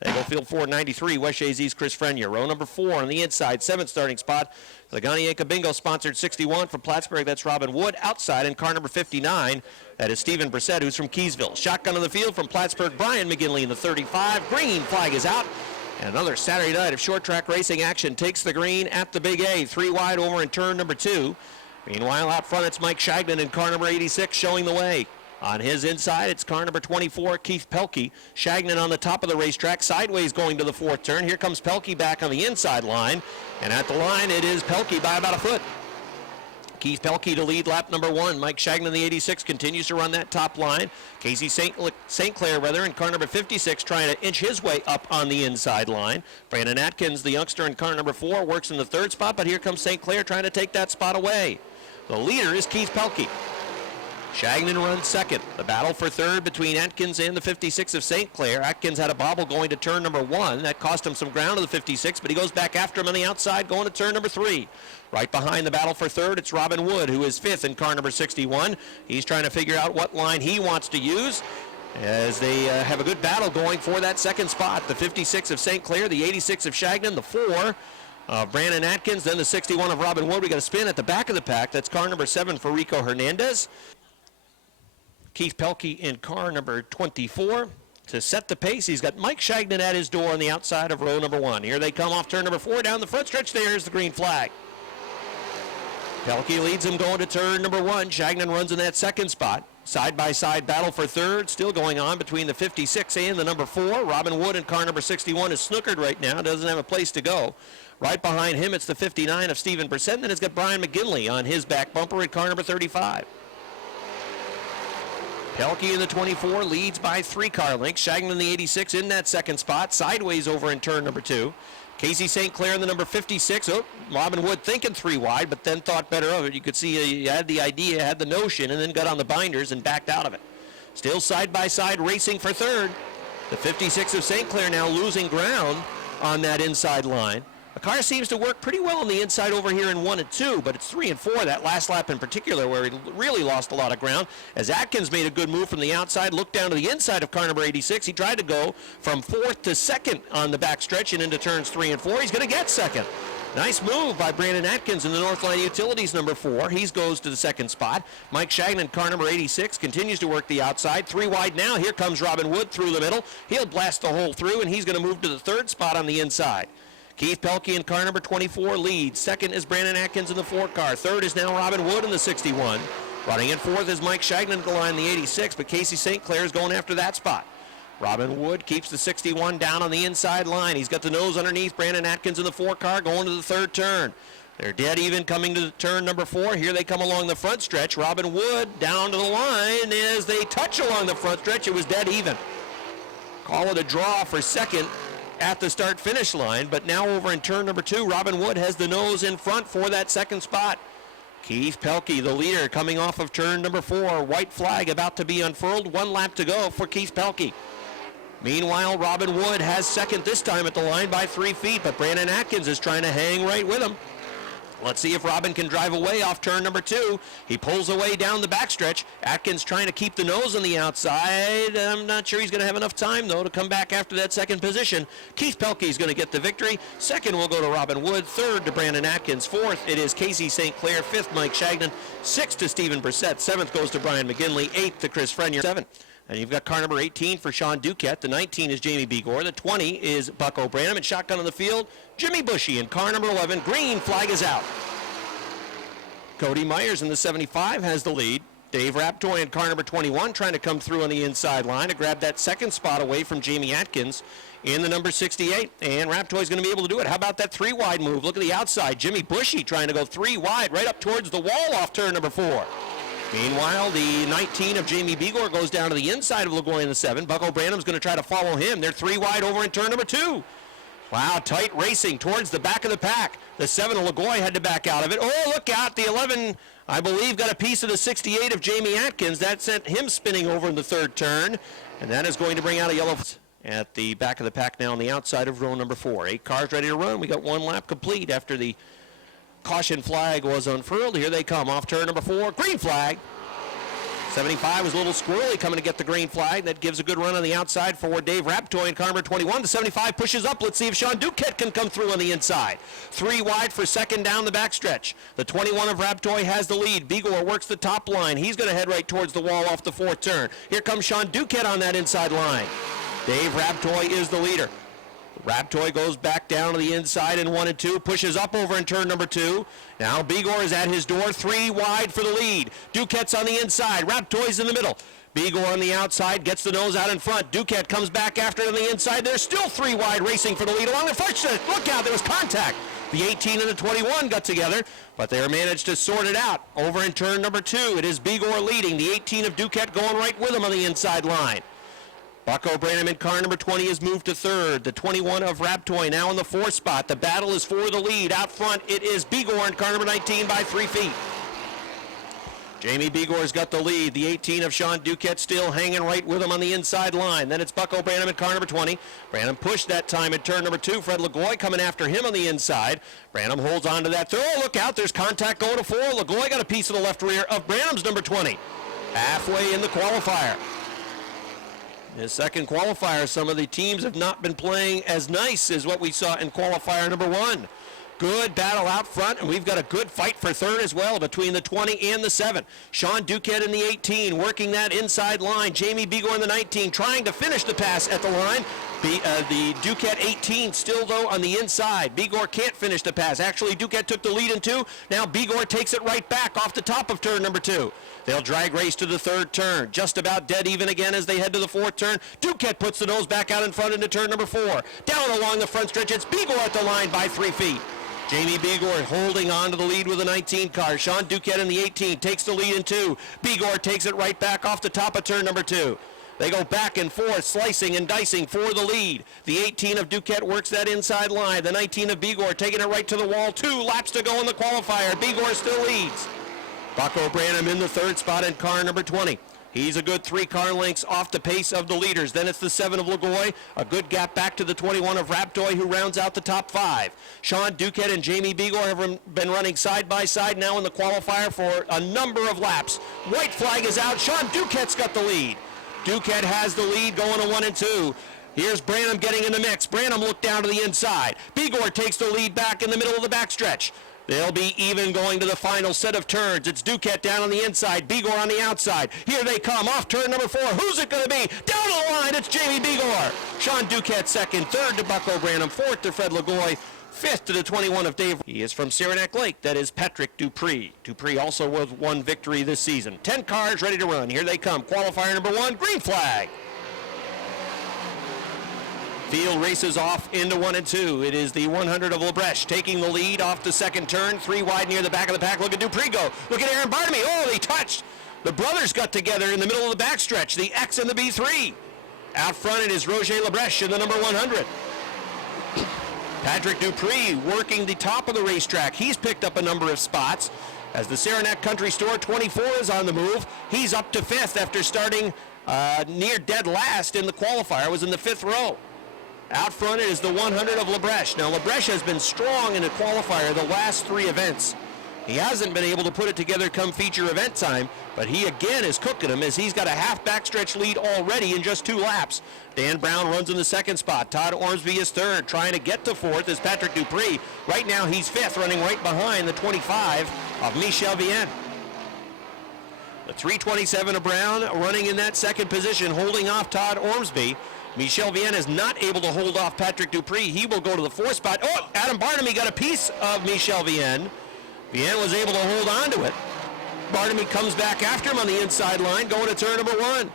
They go field 493, West Jay's Chris Frenier. Row number 4 on the inside, 7th starting spot. The Ganienka Bingo sponsored 61 from Plattsburgh. That's Robin Wood. Outside in car number 59, that is Stephen Brissett, who's from Keysville. Shotgun on the field from Plattsburgh, Brian McGinley in the 35. Green flag is out. And another Saturday night of short track racing action takes the green at the Big A. 3 wide over in turn number 2. Meanwhile, out front, it's Mike Shagnon in car number 86 showing the way. On his inside, it's car number 24, Keith Pelkey. Shagnon on the top of the racetrack, sideways going to the 4th turn. Here comes Pelkey back on the inside line. And at the line, it is Pelkey by about a foot. Keith Pelkey to lead lap number 1. Mike Shagnon, the 86, continues to run that top line. Casey St. Clair, in car number 56, trying to inch his way up on the inside line. Brandon Atkins, the youngster in car number 4, works in the 3rd spot, but here comes St. Clair trying to take that spot away. The leader is Keith Pelkey. Shagnon runs 2nd. The battle for 3rd between Atkins and the 56 of St. Clair. Atkins had a bobble going to turn number 1. That cost him some ground to the 56, but he goes back after him on the outside going to turn number 3. Right behind the battle for 3rd, it's Robin Wood, who is 5th in car number 61. He's trying to figure out what line he wants to use as they have a good battle going for that 2nd spot. The 56 of St. Clair, the 86 of Shagnon, the 4 of Brandon Atkins, then the 61 of Robin Wood. We got a spin at the back of the pack. That's car number 7 for Rico Hernandez. Keith Pelkey in car number 24 to set the pace. He's got Mike Shagnon at his door on the outside of row number 1. Here they come off turn number 4 down the front stretch. There's the green flag. Pelkey leads him going to turn number 1. Shagnon runs in that 2nd spot. Side-by-side battle for 3rd still going on between the 56 and the number 4. Robin Wood in car number 61 is snookered right now. Doesn't have a place to go. Right behind him, it's the 59 of Stephen Brissett. And then it's got Brian McGinley on his back bumper in car number 35. Pelkey in the 24 leads by 3 car lengths. Shagnon in the 86 in that 2nd spot, sideways over in turn number 2. Casey St. Clair in the number 56. Oh, Robin Wood thinking 3 wide, but then thought better of it. You could see he had the idea, had the notion, and then got on the binders and backed out of it. Still side-by-side racing for 3rd. The 56 of St. Clair now losing ground on that inside line. The car seems to work pretty well on the inside over here in 1 and 2, but it's 3 and 4, that last lap in particular, where he really lost a lot of ground. As Atkins made a good move from the outside, looked down to the inside of car number 86. He tried to go from 4th to 2nd on the back stretch and into turns 3 and 4. He's going to get 2nd. Nice move by Brandon Atkins in the Northline Utilities number 4. He goes to the 2nd spot. Mike Shagnon, car number 86, continues to work the outside. 3 wide now. Here comes Robin Wood through the middle. He'll blast the hole through, and he's going to move to the 3rd spot on the inside. Keith Pelkey in car number 24 leads. 2nd is Brandon Atkins in the 4 car. 3rd is now Robin Wood in the 61. Running in 4th is Mike Shagnon at the line, the 86, but Casey St. Clair is going after that spot. Robin Wood keeps the 61 down on the inside line. He's got the nose underneath. Brandon Atkins in the 4 car going to the 3rd turn. They're dead even coming to turn number 4. Here they come along the front stretch. Robin Wood down to the line. As they touch along the front stretch, it was dead even. Call it a draw for 2nd at the start-finish line, but now over in turn number 2, Robin Wood has the nose in front for that 2nd spot. Keith Pelkey, the leader, coming off of turn number 4. White flag about to be unfurled. 1 lap to go for Keith Pelkey. Meanwhile, Robin Wood has 2nd this time at the line by 3 feet, but Brandon Atkins is trying to hang right with him. Let's see if Robin can drive away off turn number 2. He pulls away down the backstretch. Atkins trying to keep the nose on the outside. I'm not sure he's going to have enough time, though, to come back after that 2nd position. Keith Pelkey is going to get the victory. 2nd will go to Robin Wood. 3rd to Brandon Atkins. 4th, it is Casey St. Clair. 5th, Mike Shagnon. 6th to Stephen Brissett. 7th goes to Brian McGinley. 8th to Chris Frenier. 7. And you've got car number 18 for Sean Duquette. The 19 is Jamie Begor. The 20 is Buck O'Branham. And shotgun on the field, Jimmy Bushy in car number 11. Green flag is out. Cody Myers in the 75 has the lead. Dave Raptoy in car number 21 trying to come through on the inside line to grab that 2nd spot away from Jamie Atkins in the number 68. And Raptoy's going to be able to do it. How about that 3 wide move? Look at the outside. Jimmy Bushy trying to go 3 wide right up towards the wall off turn number 4. Meanwhile, the 19 of Jamie Begor goes down to the inside of LaGoy in the 7. Buck O'Branham's going to try to follow him. They're 3 wide over in turn number 2. Wow, tight racing towards the back of the pack. The 7 of LaGoy had to back out of it. Oh, look out. The 11, I believe, got a piece of the 68 of Jamie Atkins. That sent him spinning over in the 3rd turn. And that is going to bring out a yellow at the back of the pack now on the outside of row number 4. 8 cars ready to run. We got 1 lap complete after the caution flag was unfurled. Here they come off turn number 4. Green flag. 75 was a little squirrely coming to get the green flag. That gives a good run on the outside for Dave Raptoy in car number 21. The 75 pushes up. Let's see if Sean Duquette can come through on the inside. 3 wide for second down the backstretch. The 21 of Raptoy has the lead. Bigor works the top line. He's going to head right towards the wall off the fourth turn. Here comes Sean Duquette on that inside line. Dave Raptoy is the leader. Raptoy goes back down to the inside in 1 and 2, pushes up over in turn number 2. Now Bigor is at his door, 3 wide for the lead. Duquette's on the inside, Raptoy's in the middle. Bigor on the outside, gets the nose out in front. Duquette comes back after it on the inside. There's still 3 wide racing for the lead along the first. Look out, there was contact. The 18 and the 21 got together, but they managed to sort it out. Over in turn number 2, it is Bigor leading. The 18 of Duquette going right with him on the inside line. Bucko Branham in car number 20 has moved to third. The 21 of Raptoy now in the 4th spot. The battle is for the lead. Out front, it is Bigor in car number 19 by 3 feet. Jamie Bigor's got the lead. The 18 of Sean Duquette still hanging right with him on the inside line. Then it's Bucko Branham in car number 20. Branham pushed that time in turn number 2. Fred LaGoy coming after him on the inside. Branham holds on to that throw. Look out, there's contact going to 4. LaGoy got a piece of the left rear of Branham's number 20. Halfway in the qualifier. His second qualifier, some of the teams have not been playing as nice as what we saw in qualifier number 1. Good battle out front, and we've got a good fight for third as well between the 20 and the 7. Sean Duquette in the 18, working that inside line. Jamie Bigor in the 19, trying to finish the pass at the line. The Duquette 18 still, though, on the inside. Bigor can't finish the pass. Actually, Duquette took the lead in 2. Now Bigor takes it right back off the top of turn number 2. They'll drag race to the 3rd turn. Just about dead even again as they head to the 4th turn. Duquette puts the nose back out in front into turn number 4. Down along the front stretch, it's Bigor at the line by 3 feet. Jamie Bigor holding on to the lead with a 19 car. Sean Duquette in the 18 takes the lead in 2. Bigor takes it right back off the top of turn number 2. They go back and forth, slicing and dicing for the lead. The 18 of Duquette works that inside line. The 19 of Bigor taking it right to the wall. 2 laps to go in the qualifier. Bigor still leads. Bucko Branham in the 3rd spot in car number 20. He's a good 3 car lengths off the pace of the leaders. Then it's the 7 of LaGoy. A good gap back to the 21 of Raptoy, who rounds out the top 5. Sean Duquette and Jamie Bigor have been running side by side now in the qualifier for a number of laps. White flag is out. Sean Duquette's got the lead. Duquette has the lead going to 1 and 2. Here's Branham getting in the mix. Branham looked down to the inside. Bigor takes the lead back in the middle of the backstretch. They'll be even going to the final set of turns. It's Duquette down on the inside, Bigor on the outside. Here they come off turn number 4. Who's it going to be? Down the line, it's Jamie Bigor. Sean Duquette second, 3rd to Bucko Branham, 4th to Fred LaGoy, 5th to the 21 of Dave. He is from Saranac Lake. That is Patrick Dupree. Dupree also with 1 victory this season. 10 cars ready to run. Here they come. Qualifier number 1, green flag. Field races off into 1 and 2. It is the 100 of Lebrecht taking the lead off the 2nd turn. 3 wide near the back of the pack. Look at Dupree go. Look at Aaron Bartamy. Oh, they touched. The brothers got together in the middle of the backstretch. The X and the B3. Out front it is Roger Lebrecht in the number 100. Patrick Dupree working the top of the racetrack. He's picked up a number of spots. As the Saranac Country Store 24 is on the move, he's up to 5th after starting near dead last in the qualifier. Was in the 5th row. Out front it is the 100 of Lebrecht. Now Lebrecht has been strong in the qualifier the last 3 events. He hasn't been able to put it together come feature event time, but he again is cooking him as he's got a half backstretch lead already in just 2 laps. Dan Brown runs in the 2nd spot. Todd Ormsby is 3rd. Trying to get to 4th is Patrick Dupree. Right now he's 5th, running right behind the 25 of Michel Vienne. The 327 of Brown running in that 2nd position, holding off Todd Ormsby. Michel Vienne is not able to hold off Patrick Dupree. He will go to the 4th spot. Oh, Adam Bartamy got a piece of Michel Vienne. Vienne was able to hold on to it. Bartamy comes back after him on the inside line, going to turn number 1.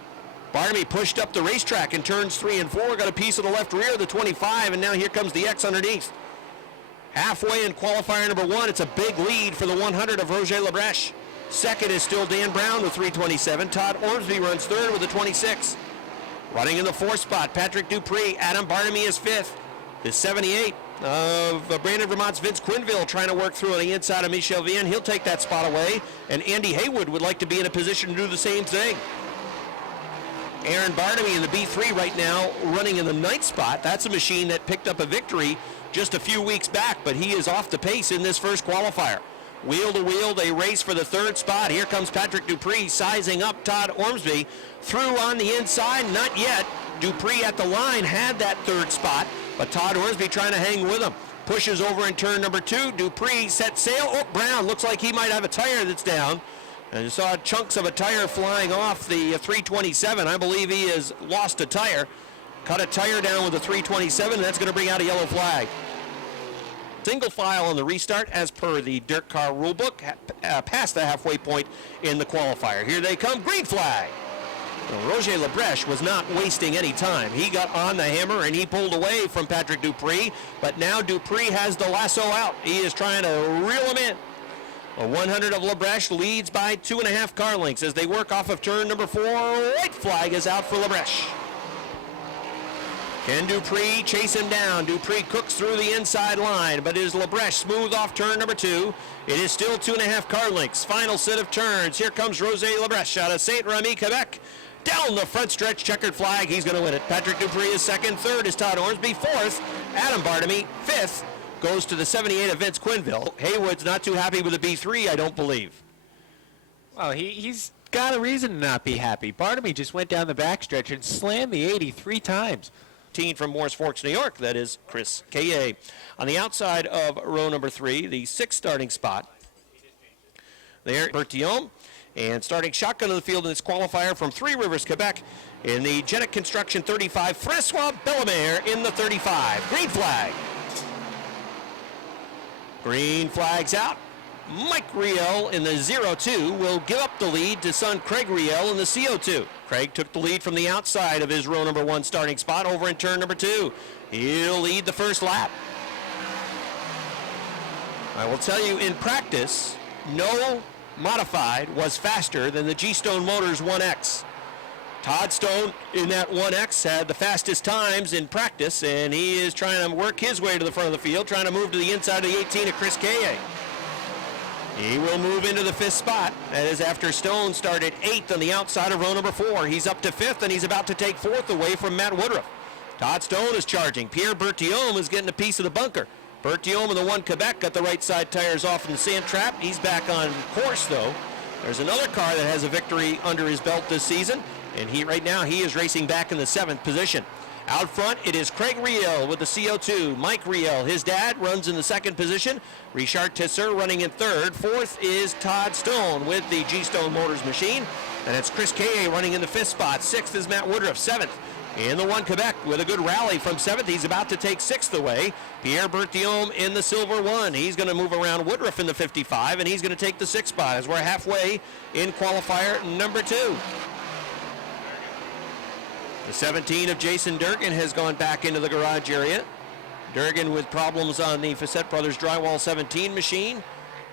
Bartamy pushed up the racetrack in turns 3 and 4, got a piece of the left rear of the 25, and now here comes the X underneath. Halfway in qualifier number 1, it's a big lead for the 100 of Roger Lebrecht. 2nd is still Dan Brown with 327. Todd Ormsby runs 3rd with a 26. Running in the 4th spot, Patrick Dupree. Adam Bartamy is 5th. The 78 of Brandon, Vermont's Vince Quinville trying to work through on the inside of Michel Vienne. He'll take that spot away. And Andy Haywood would like to be in a position to do the same thing. Aaron Bartamy in the B3 right now running in the 9th spot. That's a machine that picked up a victory just a few weeks back, but he is off the pace in this first qualifier. Wheel to wheel, they race for the third spot. Here comes Patrick Dupree sizing up Todd Ormsby. Through on the inside, not yet. Dupree at the line had that third spot, but Todd Ormsby trying to hang with him. Pushes over in turn number 2. Dupree set sail. Oh, Brown looks like he might have a tire that's down. And you saw chunks of a tire flying off the 327. I believe he has lost a tire. Cut a tire down with a 327, and that's going to bring out a yellow flag. Single file on the restart as per the dirt car rulebook, past the halfway point in the qualifier. Here they come, green flag. Well, Roger Lebrecht was not wasting any time. He got on the hammer and he pulled away from Patrick Dupree, but now Dupree has the lasso out. He is trying to reel him in. A 100 of Lebrecht leads by 2.5 car lengths as they work off of turn number 4. White flag is out for Lebrecht. Can Dupree chase him down? Dupree cooks through the inside line, but is Lebrecht smooth off turn number 2? It is still 2.5 car lengths. Final set of turns. Here comes Roger Lebrecht out of St. Remy, Quebec. Down the front stretch, checkered flag. He's going to win it. Patrick Dupree is second. Third is Todd Ormsby. Fourth, Adam Bartamy. Fifth goes to the 78 of Vince Quinville. Haywood's not too happy with a B3, I don't believe. Well, he's got a reason to not be happy. Bartamy just went down the backstretch and slammed the 80 3 times. From Morris Forks, New York, that is Chris K.A. On the outside of row number 3, the 6th starting spot. There, Bertillon. And starting shotgun of the field in this qualifier from Three Rivers, Quebec, in the Genic Construction 35, Francois Bellemare in the 35. Green flag. Green flag's out. Mike Riel in the 02 will give up the lead to son Craig Riel in the CO2. Craig took the lead from the outside of his row number 1 starting spot over in turn number 2. He'll lead the first lap. I will tell you, in practice, no modified was faster than the G-Stone Motors 1X. Todd Stone in that 1X had the fastest times in practice, and he is trying to work his way to the front of the field, trying to move to the inside of the 18 of Chris K.A. He will move into the 5th spot. That is after Stone started 8th on the outside of row number 4. He's up to 5th, and he's about to take 4th away from Matt Woodruff. Todd Stone is charging. Pierre Bertillon is getting a piece of the bunker. Bertillon in the 1 Quebec got the right side tires off in the sand trap. He's back on course, though. There's another car that has a victory under his belt this season, and right now he is racing back in the 7th position. Out front, it is Craig Riel with the CO2. Mike Riel, his dad, runs in the 2nd position. Richard Tesser running in 3rd. 4th is Todd Stone with the G-Stone Motors machine. And it's Chris K.A. running in the 5th spot. 6th is Matt Woodruff. 7th in the 1 Quebec with a good rally from 7th. He's about to take 6th away. Pierre Bertillon in the silver 1. He's going to move around Woodruff in the 55, and he's going to take the 6th spot as we're halfway in qualifier number 2. The 17 of Jason Durgan has gone back into the garage area. Durgan with problems on the Facette Brothers Drywall 17 machine.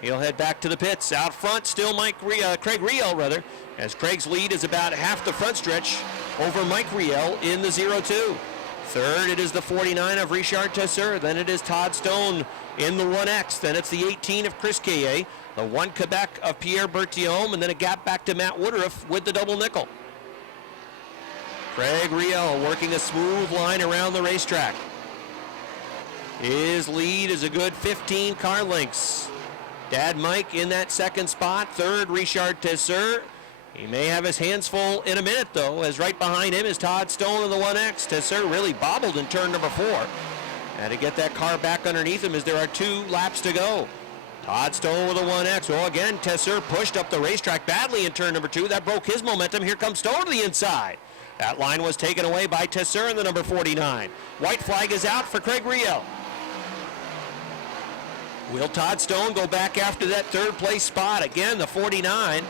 He'll head back to the pits. Out front, still Craig Riel, as Craig's lead is about half the front stretch over Mike Riel in the 02. Third, it is the 49 of Richard Tesser. Then it is Todd Stone in the 1X. Then it's the 18 of Chris K.A., the 1 Quebec of Pierre Bertillon, and then a gap back to Matt Woodruff with the double nickel. Craig Riel working a smooth line around the racetrack. His lead is a good 15 car lengths. Dad Mike in that 2nd spot. 3rd, Richard Tesser. He may have his hands full in a minute, though, as right behind him is Todd Stone in the 1X. Tesser really bobbled in turn number 4. Had to get that car back underneath him as there are 2 laps to go. Todd Stone with a 1X. Oh, again, Tesser pushed up the racetrack badly in turn number 2. That broke his momentum. Here comes Stone to the inside. That line was taken away by Tesser in the number 49. White flag is out for Craig Riel. Will Todd Stone go back after that 3rd place spot? Again, the 49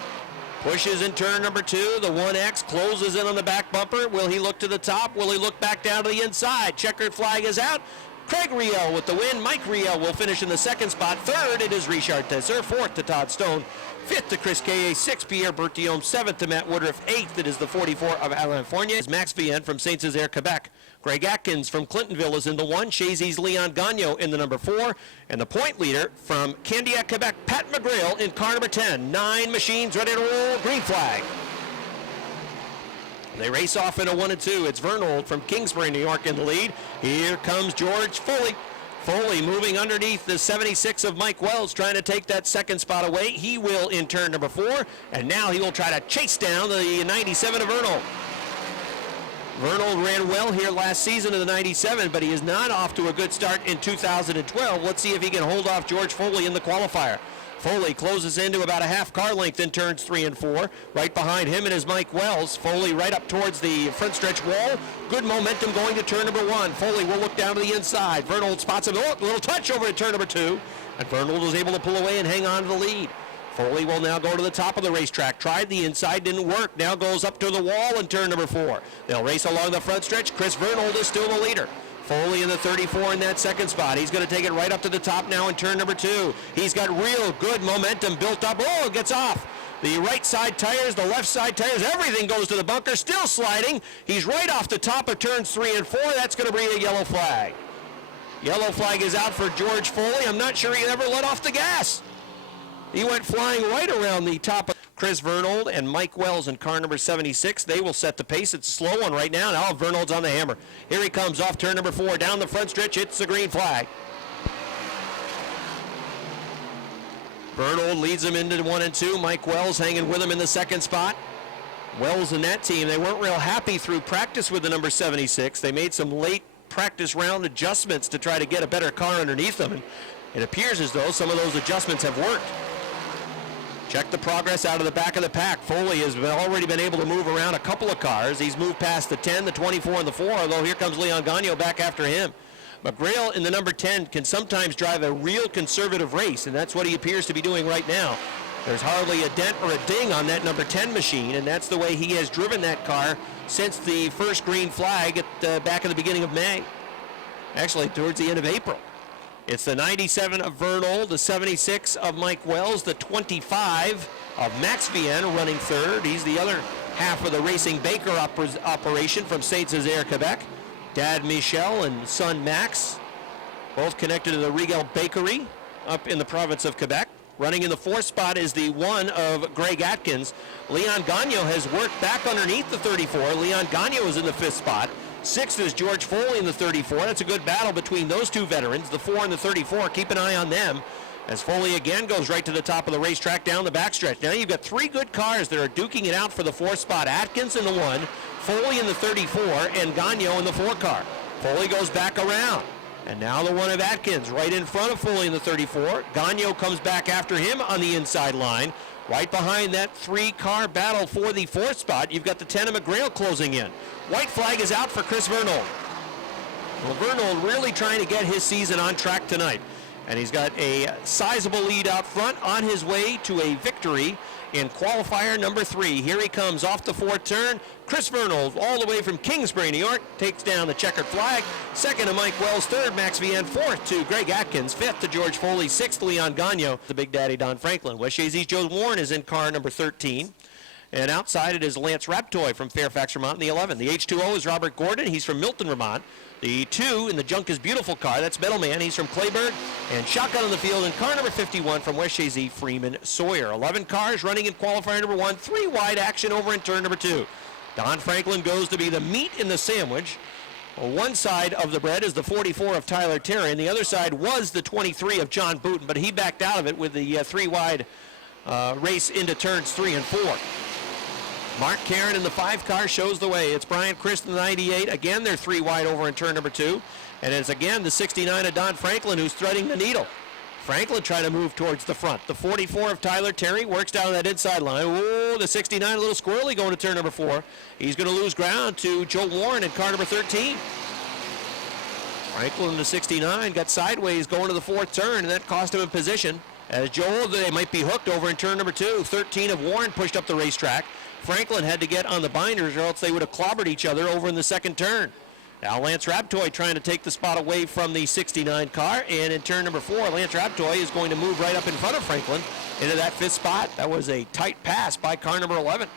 pushes in turn number 2. The 1X closes in on the back bumper. Will he look to the top? Will he look back down to the inside? Checkered flag is out. Craig Riel with the win. Mike Riel will finish in the 2nd spot. 3rd, it is Richard Tesser. 4th to Todd Stone. 5th to Chris K.A., 6th Pierre Bertillon, 7th to Matt Woodruff, 8th it is the 44 of Alain Fournier. Is Max Vienne from Saint-Césaire, Quebec. Greg Atkins from Clintonville is in the 1. Chazy's Leon Gagnon in the number 4. And the point leader from Candiac, Quebec, Pat McGrail in car number 10. 9 machines ready to roll. Green flag. They race off in a 1 and 2. It's Vernold from Kingsbury, New York in the lead. Here comes George Foley. Foley moving underneath the 76 of Mike Wells, trying to take that second spot away. He will in turn number 4, and now he will try to chase down the 97 of Vernold. Vernold ran well here last season in the 97, but he is not off to a good start in 2012. Let's see if he can hold off George Foley in the qualifier. Foley closes into about a half car length in turns 3 and 4. Right behind him is Mike Wells. Foley right up towards the front stretch wall. Good momentum going to turn number 1. Foley will look down to the inside. Vernold spots him. Oh, a little touch over to turn number 2. And Vernold was able to pull away and hang on to the lead. Foley will now go to the top of the racetrack. Tried the inside, didn't work. Now goes up to the wall in turn number 4. They'll race along the front stretch. Chris Vernold is still the leader. Foley in the 34 in that second spot. He's going to take it right up to the top now in turn number 2. He's got real good momentum built up. Oh, it gets off. The right side tires, the left side tires, everything goes to the bunker. Still sliding. He's right off the top of turns 3 and 4. That's going to bring a yellow flag. Yellow flag is out for George Foley. I'm not sure he ever let off the gas. He went flying right around the top of Chris Vernold and Mike Wells in car number 76. They will set the pace. It's a slow one right now. Now Vernold's on the hammer. Here he comes off turn number 4. Down the front stretch, it's the green flag. Vernold leads him into 1 and 2. Mike Wells hanging with him in the second spot. Wells and that team, they weren't real happy through practice with the number 76. They made some late practice round adjustments to try to get a better car underneath them. And it appears as though some of those adjustments have worked. Check the progress out of the back of the pack. Foley has already been able to move around a couple of cars. He's moved past the 10, the 24, and the 4, although here comes Leon Gagno back after him. McGrail in the number 10 can sometimes drive a real conservative race, and that's what he appears to be doing right now. There's hardly a dent or a ding on that number 10 machine, and that's the way he has driven that car since the first green flag at back in the beginning of May. Actually, towards the end of April. It's the 97 of Vernold, the 76 of Mike Wells, the 25 of Max Vienne running third. He's the other half of the Racing Baker operation from Saint-Césaire, Quebec. Dad Michel and son Max, both connected to the Riegel Bakery up in the province of Quebec. Running in the 4th spot is the 1 of Greg Atkins. Leon Gagno has worked back underneath the 34. Leon Gagno is in the 5th spot. 6th is George Foley in the 34. That's a good battle between those two veterans, the 4 and the 34. Keep an eye on them as Foley again goes right to the top of the racetrack down the backstretch. Now you've got 3 good cars that are duking it out for the 4th spot. Atkins in the 1, Foley in the 34, and Gagno in the 4 car. Foley goes back around. And now the 1 of Atkins right in front of Foley in the 34. Gagno comes back after him on the inside line. Right behind that 3-car battle for the 4th spot, you've got the 10 of McGrail closing in. White flag is out for Chris Vernold. Well, Vernold really trying to get his season on track tonight. And he's got a sizable lead out front on his way to a victory in qualifier number 3. Here he comes off the 4th turn. Chris Vernold, all the way from Kingsbury, New York, takes down the checkered flag. 2nd to Mike Wells, 3rd Max Vienne, 4th to Greg Atkins, 5th to George Foley, 6th Leon Gagno, the Big Daddy Don Franklin. West Chazy's Joe Warren is in car number 13. And outside it is Lance Raptoy from Fairfax, Vermont in the 11. The H2O is Robert Gordon. He's from Milton, Vermont. The 2 in the Junk is Beautiful car, that's Metalman. He's from Clayburgh. And shotgun on the field in car number 51 from West Chazy, Freeman Sawyer. 11 cars running in qualifier number 1. 3 wide action over in turn number 2. Don Franklin goes to be the meat in the sandwich. One side of the bread is the 44 of Tyler Terry, and the other side was the 23 of John Booten, but he backed out of it with the 3 wide race into turns 3 and 4. Mark Caron in the 5 car shows the way. It's Brian Christ in the 98. Again, they're 3 wide over in turn number 2. And it's again the 69 of Don Franklin who's threading the needle. Franklin trying to move towards the front. The 44 of Tyler Terry works down that inside line. Oh, the 69, a little squirrely going to turn number 4. He's going to lose ground to Joe Warren in car number 13. Franklin in the 69 got sideways going to the 4th turn, and that cost him a position. As Joel, they might be hooked over in turn number 2. 13 of Warren pushed up the racetrack. Franklin had to get on the binders or else they would have clobbered each other over in the 2nd turn. Now Lance Raptoy trying to take the spot away from the 69 car, and in turn number 4, Lance Raptoy is going to move right up in front of Franklin into that 5th spot. That was a tight pass by car number 11.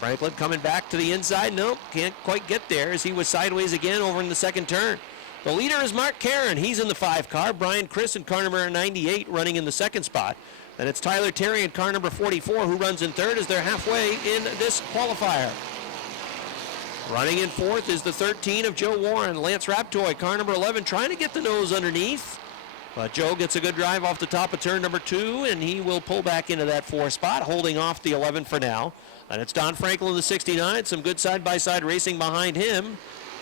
Franklin coming back to the inside. Nope, can't quite get there as he was sideways again over in the 2nd turn. The leader is Mark Caron. He's in the 5 car. Brian Chris in car number 98 running in the 2nd spot. And it's Tyler Terry in car number 44 who runs in 3rd as they're halfway in this qualifier. Running in 4th is the 13 of Joe Warren. Lance Raptoy, car number 11, trying to get the nose underneath. But Joe gets a good drive off the top of turn number 2, and he will pull back into that 4 spot, holding off the 11 for now. And it's Don Franklin, the 69. Some good side-by-side racing behind him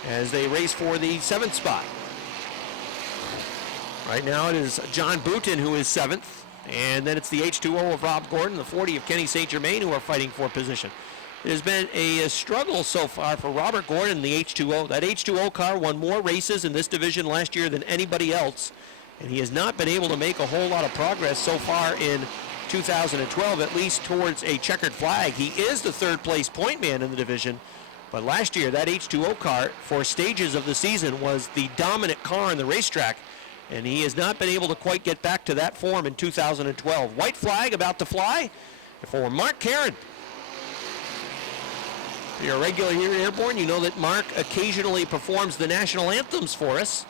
as they race for the 7th spot. Right now it is John Boutin who is 7th, and then it's the H2O of Rob Gordon, the 40 of Kenny St. Germain, who are fighting for position. It has been a struggle so far for Robert Gordon, the H2O. That H2O car won more races in this division last year than anybody else, and he has not been able to make a whole lot of progress so far in 2012, at least towards a checkered flag. He is the 3rd place point man in the division, but last year that H2O car for stages of the season was the dominant car on the racetrack, and he has not been able to quite get back to that form in 2012. White flag about to fly for Mark Caron. If you're a regular here at Airborne, you know that Mark occasionally performs the national anthems for us.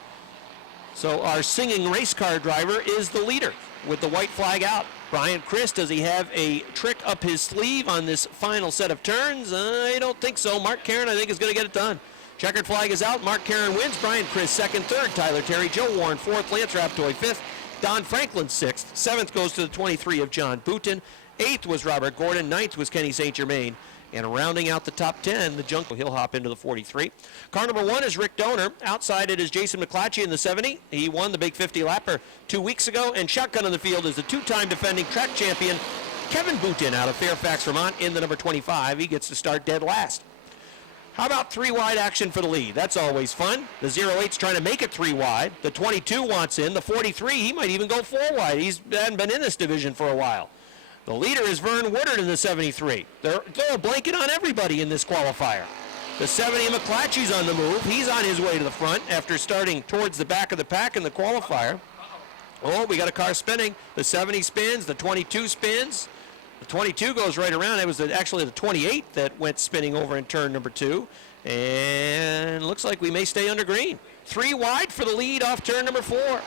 So our singing race car driver is the leader with the white flag out. Brian Chris, does he have a trick up his sleeve on this final set of turns? I don't think so. Mark Caron, I think, is going to get it done. Checkered flag is out. Mark Caron wins. Brian Chris 2nd, 3rd. Tyler Terry, Joe Warren 4th. Lance Raptoy 5th. Don Franklin 6th. 7th goes to the 23 of John Boutin. 8th was Robert Gordon. 9th was Kenny St. Germain. And rounding out the top 10, the Jungle, he'll hop into the 43. Car number 1 is Rick Donor. Outside it is Jason McClatchy in the 70. He won the big 50 lapper 2 weeks ago. And shotgun in the field is the 2-time defending track champion Kevin Boutin out of Fairfax, Vermont in the number 25. He gets to start dead last. How about 3 wide action for the lead? That's always fun. The 08's trying to make it 3 wide. The 22 wants in. The 43, he might even go 4 wide. He hasn't been in this division for a while. The leader is Vern Woodard in the 73. They're a blanket on everybody in this qualifier. The 70 McClatchy's on the move. He's on his way to the front after starting towards the back of the pack in the qualifier. Oh, we got a car spinning. The 70 spins. The 22 spins. The 22 goes right around. It was actually the 28 that went spinning over in turn number 2. And looks like we may stay under green. 3 wide for the lead off turn number 4.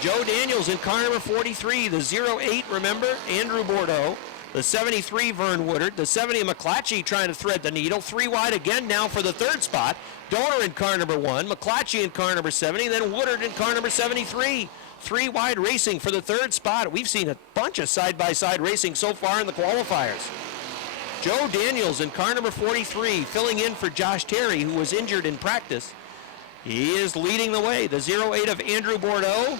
Joe Daniels in car number 43. The 08, remember, Andrew Bordeaux. The 73, Vern Woodard. The 70, McClatchy trying to thread the needle. 3 wide again now for the 3rd spot. Donor in car number 1. McClatchy in car number 70. Then Woodard in car number 73. 3 wide racing for the 3rd spot. We've seen a bunch of side-by-side racing so far in the qualifiers. Joe Daniels in car number 43, filling in for Josh Terry, who was injured in practice. He is leading the way. The 08 of Andrew Bordeaux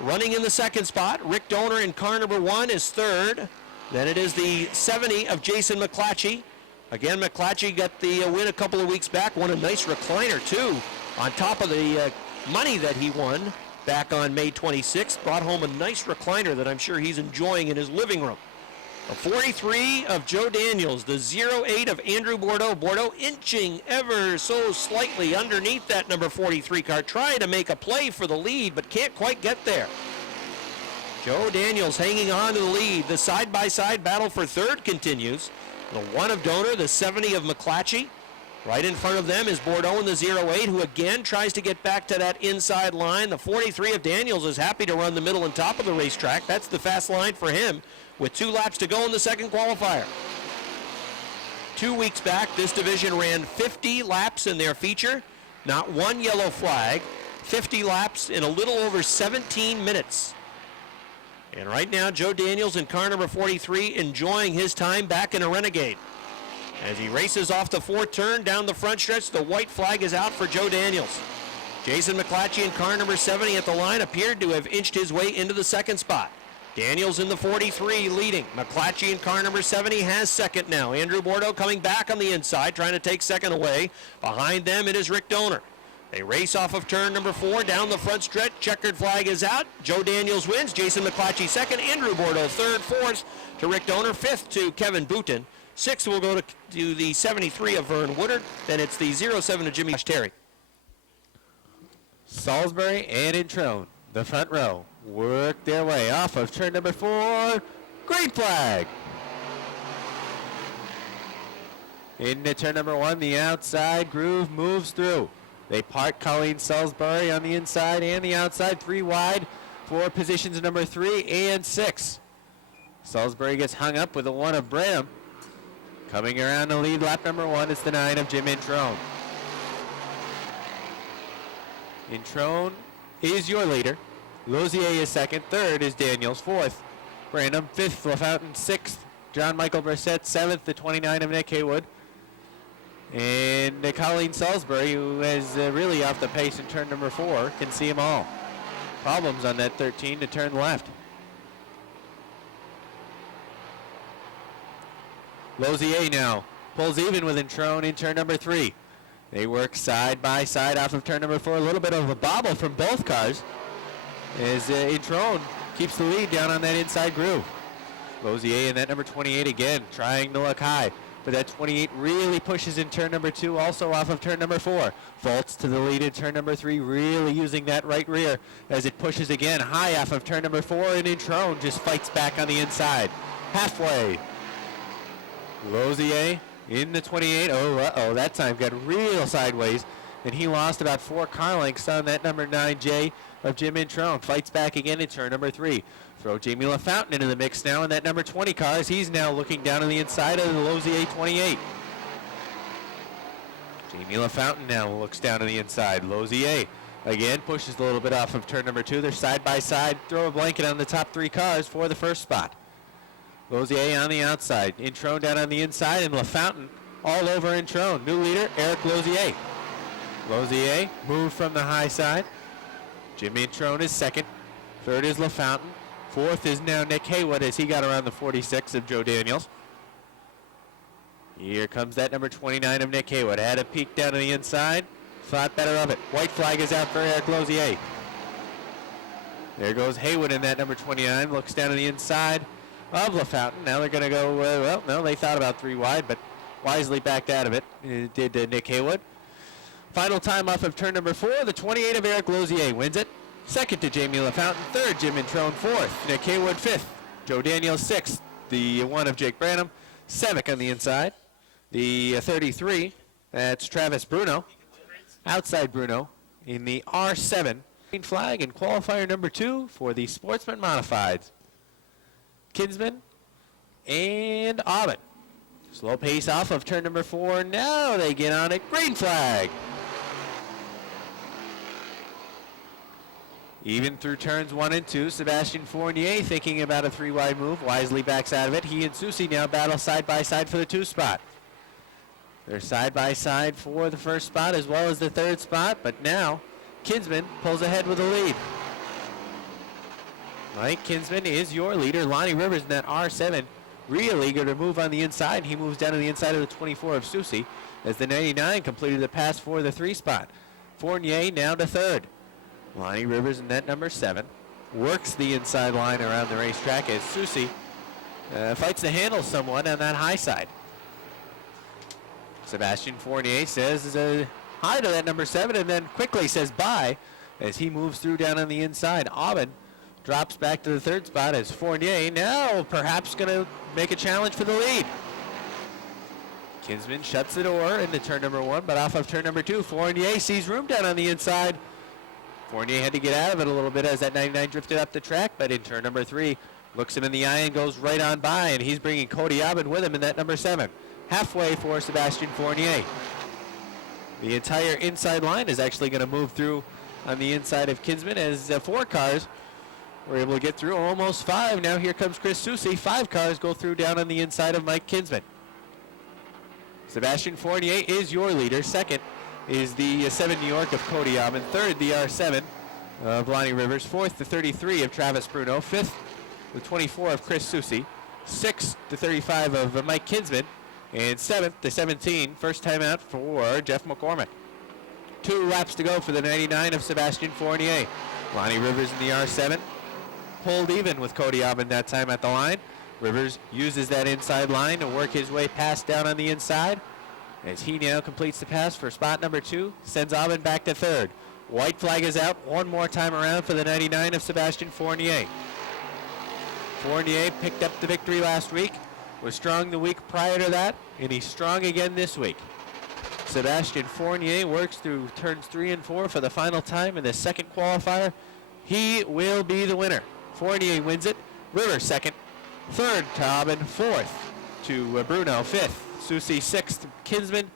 running in the 2nd spot. Rick Donor in car number 1 is 3rd. Then it is the 70 of Jason McClatchy. Again, McClatchy got the win a couple of weeks back. Won a nice recliner, too, on top of the money that he won back on May 26th. Brought home a nice recliner that I'm sure he's enjoying in his living room. The 43 of Joe Daniels. The 08 of Andrew Bordeaux. Bordeaux inching ever so slightly underneath that number 43 car. Trying to make a play for the lead, but can't quite get there. Joe Daniels hanging on to the lead. The side-by-side battle for 3rd continues. The 1 of Donor, the 70 of McClatchy. Right in front of them is Bordeaux in the 08, who again tries to get back to that inside line. The 43 of Daniels is happy to run the middle and top of the racetrack. That's the fast line for him, with 2 laps to go in the 2nd qualifier. 2 weeks back, this division ran 50 laps in their feature. Not one yellow flag. 50 laps in a little over 17 minutes. And right now, Joe Daniels in car number 43 enjoying his time back in a Renegade. As he races off the 4th turn down the front stretch, the white flag is out for Joe Daniels. Jason McClatchy in car number 70 at the line appeared to have inched his way into the 2nd spot. Daniels in the 43 leading. McClatchy in car number 70 has 2nd now. Andrew Bordeaux coming back on the inside, trying to take 2nd away. Behind them, it is Rick Donor. They race off of turn number 4 down the front stretch. Checkered flag is out. Joe Daniels wins. Jason McClatchy 2nd. Andrew Bordeaux 3rd. 4th to Rick Donor. 5th to Kevin Boutin. 6th will go to the 73 of Vern Woodard. Then it's the 07 of Jimmy Terry. Salisbury and Introne, the front row, work their way off of turn number 4. Green flag. Into turn number 1, the outside groove moves through. They part Colleen Salisbury on the inside and the outside, 3 wide for positions number 3 and 6. Salisbury gets hung up with the 1 of Bram. Coming around to lead lap number 1 is the 9 of Jim Introne. Introne is your leader. Lozier is second. Third is Daniels. Fourth, Branham. Fifth, LaFountain. Sixth, John Michael Brissett. Seventh, the 29 of Nick Haywood. And Colleen Salisbury, who is really off the pace in turn number 4, can see them all. Problems on that 13 to turn left. Lozier now pulls even with Introne in turn number 3. They work side by side off of turn number 4. A little bit of a bobble from both cars as Introne keeps the lead down on that inside groove. Lozier in that number 28 again, trying to look high. But that 28 really pushes in turn number 2, also off of turn number 4. Vaults to the lead in turn number 3, really using that right rear as it pushes again high off of turn number 4, and Introne just fights back on the inside. Halfway. Lozier in the 28. Oh, that time got real sideways, and he lost about 4 car lengths on that number 9J of Jim Introne. Fights back again in turn number 3. Throw Jamie LaFountain into the mix now in that number 20 car as he's now looking down on the inside of the Lozier 28. Jamie LaFountain now looks down on the inside. Lozier again pushes a little bit off of turn number 2. They're side by side. Throw a blanket on the top 3 cars for the first spot. Lozier on the outside. Introne down on the inside, and LaFountain all over Introne. New leader, Eric Lozier. Lozier moved from the high side. Jim Introne is second. Third is LaFountain. Fourth is now Nick Haywood as he got around the 46 of Joe Daniels. Here comes that number 29 of Nick Haywood. Had a peek down on the inside. Thought better of it. White flag is out for Eric Lozier. There goes Haywood in that number 29. Looks down on the inside of LaFountain. Now they're going to go, well, no, they thought about 3 wide, but wisely backed out of it. Did Nick Haywood. Final time off of turn number 4. The 28 of Eric Lozier wins it. Second to Jamie LaFountain. Third, Jim Introne. Fourth, Nick Haywood. Fifth, Joe Daniels. Sixth, the 1 of Jake Branham. Savick on the inside. The 33, that's Travis Bruno. Outside Bruno in the R7. Green flag in qualifier number 2 for the Sportsman Modifieds. Kinsman and Aubin. Slow pace off of turn number 4. Now they get on it. Green flag. Even through turns 1 and 2, Sebastian Fournier thinking about a 3-wide move, wisely backs out of it. He and Susie now battle side by side for the 2 spot. They're side by side for the first spot as well as the 3rd spot, but now Kinsman pulls ahead with the lead. Mike Kinsman is your leader. Lonnie Rivers in that R7 real eager to move on the inside. He moves down to the inside of the 24 of Susie as the 99 completed the pass for the 3 spot. Fournier now to 3rd. Lonnie Rivers in that number 7 works the inside line around the racetrack as Susie fights the handle somewhat on that high side. Sebastian Fournier says hi to that number 7 and then quickly says bye as he moves through down on the inside. Aubin drops back to the 3rd spot as Fournier now perhaps going to make a challenge for the lead. Kinsman shuts the door into turn number 1, but off of turn number 2, Fournier sees room down on the inside. Fournier had to get out of it a little bit as that 99 drifted up the track, but in turn number 3, looks him in the eye and goes right on by, and he's bringing Cody Aubin with him in that number 7. Halfway for Sebastian Fournier. The entire inside line is actually going to move through on the inside of Kinsman as 4 cars were able to get through, almost 5. Now here comes Chris Susie. 5 cars go through down on the inside of Mike Kinsman. Sebastian Fournier is your leader. Second is the 7 New York of Cody Aubin. Third, the R7 of Lonnie Rivers. Fourth, the 33 of Travis Bruno. Fifth, the 24 of Chris Susie. Sixth, the 35 of Mike Kinsman. And seventh, the 17, first time out for Jeff McCormick. 2 laps to go for the 99 of Sebastian Fournier. Lonnie Rivers in the R7 pulled even with Cody Aubin that time at the line. Rivers uses that inside line to work his way past down on the inside as he now completes the pass for spot number 2, sends Aubin back to 3rd. White flag is out one more time around for the 99 of Sebastian Fournier. Fournier picked up the victory last week, was strong the week prior to that, and he's strong again this week. Sebastian Fournier works through turns 3 and 4 for the final time in the 2nd qualifier. He will be the winner. Fournier wins it. Rivers 2nd. 3rd to Aubin. 4th to Bruno. 5th. Susie 6th. Kinsman.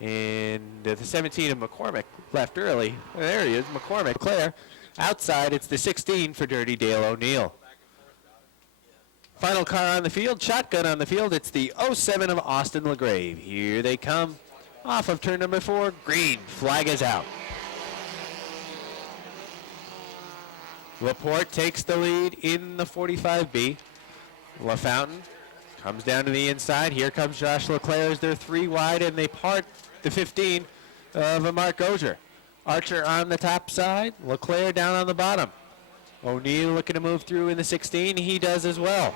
And the 17 of McCormick left early. There he is, McCormick. Claire Outside, it's the 16 for Dirty Dale O'Neill. Final car on the field, shotgun on the field. It's the 07 of Austin LaGrave. Here they come off of turn number 4. Green flag is out. Laporte takes the lead in the 45B. LaFountain comes down to the inside. Here comes Josh Leclerc as they're 3 wide, and they part the 15 of Mark Ogier. Archer on the top side, Leclerc down on the bottom. O'Neill looking to move through in the 16. He does as well.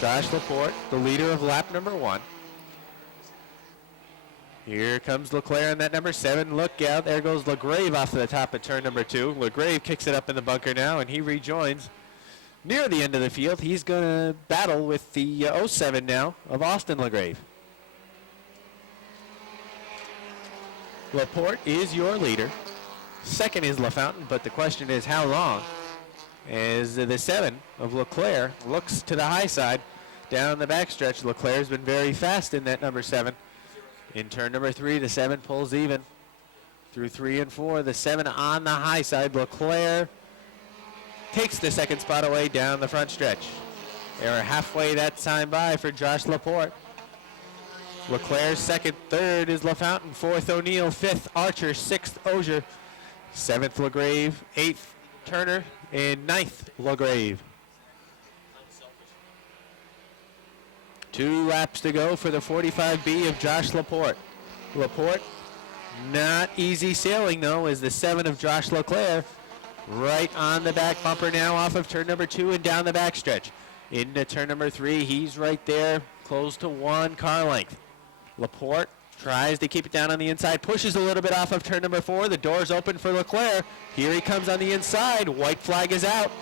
Josh Laporte, the leader of lap number 1. Here comes Leclerc on that number 7. Look out, there goes LaGrave off the top of turn number 2. LaGrave kicks it up in the bunker now, and he rejoins near the end of the field. He's going to battle with the 07 now of Austin LaGrave. Laporte is your leader. Second is LaFountain, but the question is how long? As the 7 of Leclerc looks to the high side down the backstretch. Leclerc's been very fast in that number 7. In turn number 3, the 7 pulls even. Through 3 and 4, the 7 on the high side. Leclerc takes the second spot away down the front stretch. They're halfway that time by for Josh Laporte. Leclerc's second, third is LaFountain, fourth O'Neill, fifth Archer, sixth Ogier, seventh LaGrave, eighth Turner, and ninth LaGrave. 2 laps to go for the 45B of Josh Laporte. Laporte, not easy sailing though, is the 7 of Josh Leclerc. Right on the back bumper now off of turn number 2 and down the backstretch. Into turn number 3, he's right there, close to 1 car length. Laporte tries to keep it down on the inside, pushes a little bit off of turn number 4. The door's open for Leclerc. Here he comes on the inside. White flag is out.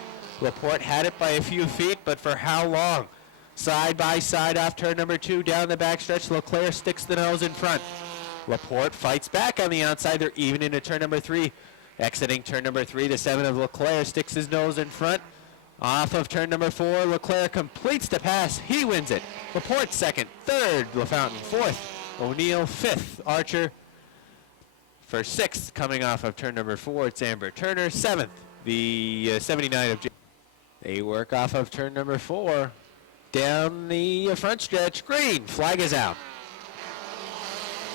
Laporte had it by a few feet, but for how long? Side by side off turn number 2, down the backstretch. Leclerc sticks the nose in front. Laporte fights back on the outside. They're even into turn number 3. Exiting turn number 3, the 7 of Leclerc sticks his nose in front. Off of turn number 4, Leclerc completes the pass. He wins it. Laporte second, third, LaFountain fourth, O'Neill fifth, Archer for sixth. Coming off of turn number 4, it's Amber Turner seventh, the 79 of J. They work off of turn number 4 down the front stretch. Green flag is out.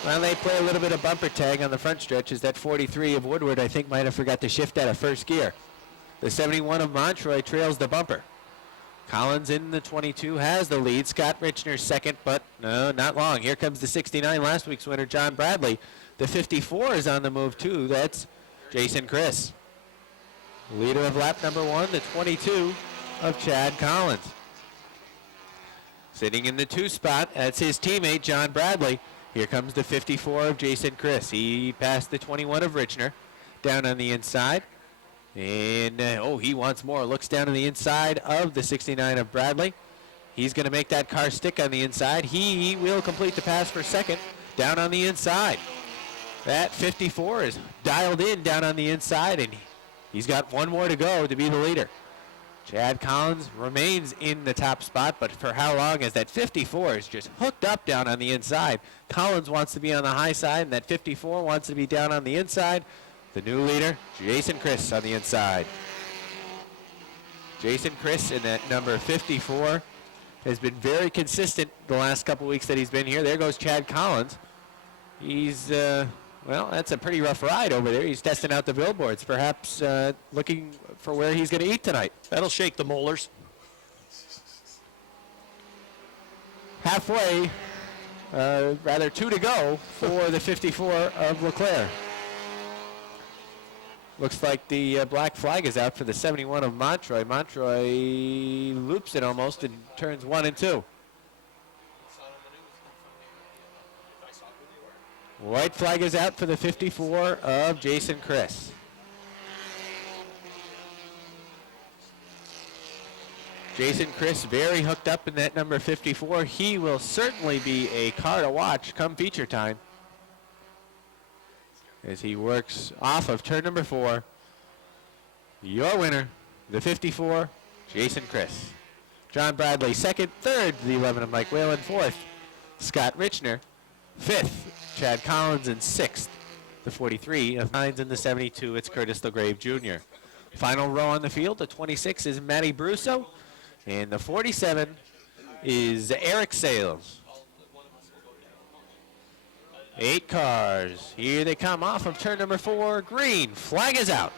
Well, they play a little bit of bumper tag on the front stretch as that 43 of Woodward, I think, might have forgot to shift out of first gear. The 71 of Montroy trails the bumper. Collins in the 22 has the lead. Scott Richner second, but no, not long. Here comes the 69, last week's winner, John Bradley. The 54 is on the move, too. That's Jason Chris. Leader of lap number 1, the 22 of Chad Collins. Sitting in the 2 spot, that's his teammate, John Bradley. Here comes the 54 of Jason Chris. He passed the 21 of Richner down on the inside. And, he wants more. Looks down on the inside of the 69 of Bradley. He's going to make that car stick on the inside. He will complete the pass for second down on the inside. That 54 is dialed in down on the inside, and he's got 1 more to go to be the leader. Chad Collins remains in the top spot, but for how long, as that 54 is just hooked up down on the inside. Collins wants to be on the high side, and that 54 wants to be down on the inside. The new leader, Jason Chris, on the inside. Jason Chris in that number 54 has been very consistent the last couple weeks that he's been here. There goes Chad Collins. He's, that's a pretty rough ride over there. He's testing out the billboards, perhaps looking for where he's going to eat tonight. That'll shake the molars. Halfway, 2 to go for the 54 of Leclerc. Looks like the black flag is out for the 71 of Montroy. Montroy loops it almost and turns 1 and 2. White flag is out for the 54 of Jason Chris. Jason Chris very hooked up in that number 54. He will certainly be a car to watch come feature time, as he works off of turn number 4. Your winner, the 54, Jason Chris. John Bradley second, third, the 11 of Mike Whalen, fourth, Scott Richner, fifth, Chad Collins, and sixth, The 43 of Hines in the 72, it's Curtis LaGrave Jr. Final row on the field, the 26 is Matty Brusso, and the 47 is Eric Sales. 8 cars. Here they come off of turn number 4. Green. Flag is out.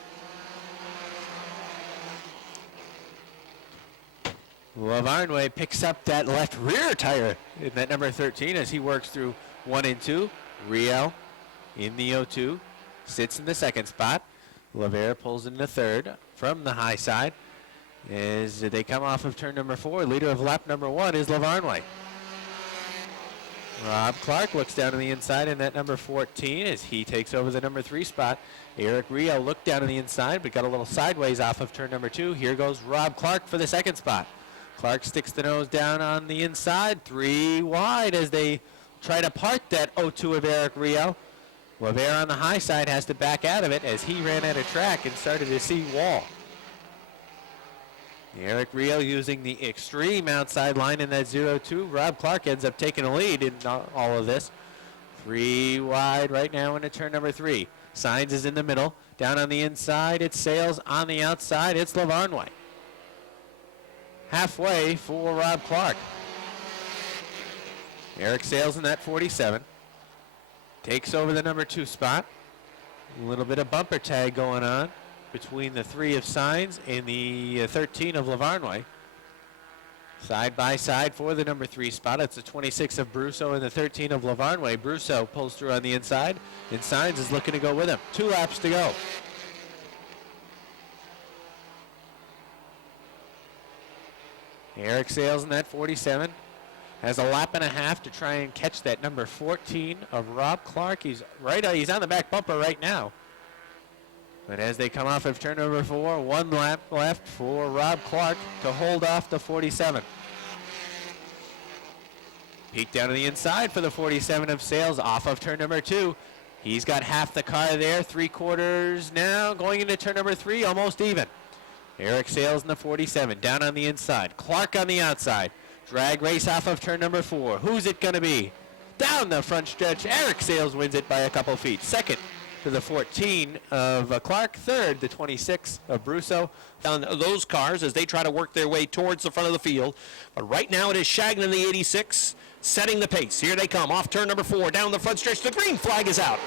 Lavarnway picks up that left rear tire in that number 13 as he works through 1 and 2. Riel in the 0-2. Sits in the second spot. Lavera pulls in the third from the high side. As they come off of turn number 4, leader of lap number 1 is Lavarnway. Rob Clark looks down to the inside in that number 14 as he takes over the number 3 spot. Eric Riel looked down to the inside but got a little sideways off of turn number 2. Here goes Rob Clark for the second spot. Clark sticks the nose down on the inside, 3 wide as they try to part that 0-2 of Eric Riel. Lavera on the high side has to back out of it as he ran out of track and started to see wall. Eric Riel using the extreme outside line in that 0-2. Rob Clark ends up taking a lead in all of this. 3 wide right now into turn number 3. Signs is in the middle. Down on the inside, it's Sales. On the outside, it's Lavarnway. Halfway for Rob Clark. Eric Sales in that 47. Takes over the number 2 spot. A little bit of bumper tag going on between the 3 of Signs and the 13 of Lavarnway. Side by side for the number 3 spot. It's the 26 of Brusso and the 13 of Lavarnway. Brusso pulls through on the inside, and Signs is looking to go with him. 2 laps to go. Eric Sales in that 47 has a lap and a half to try and catch that number 14 of Rob Clark. He's on the back bumper right now. But as they come off of turn number 4, 1 lap left for Rob Clark to hold off the 47. Peek down to the inside for the 47 of Sales off of turn number 2. He's got half the car there, 3/4 now, going into turn number 3, almost even. Eric Sales in the 47, down on the inside. Clark on the outside. Drag race off of turn number 4. Who's it going to be? Down the front stretch, Eric Sales wins it by a couple feet. Second to the 14 of Clark. Third, the 26 of Brusso. On those cars as they try to work their way towards the front of the field. But right now it is Shagnon, the 86, setting the pace. Here they come off turn number 4, down the front stretch. The green flag is out.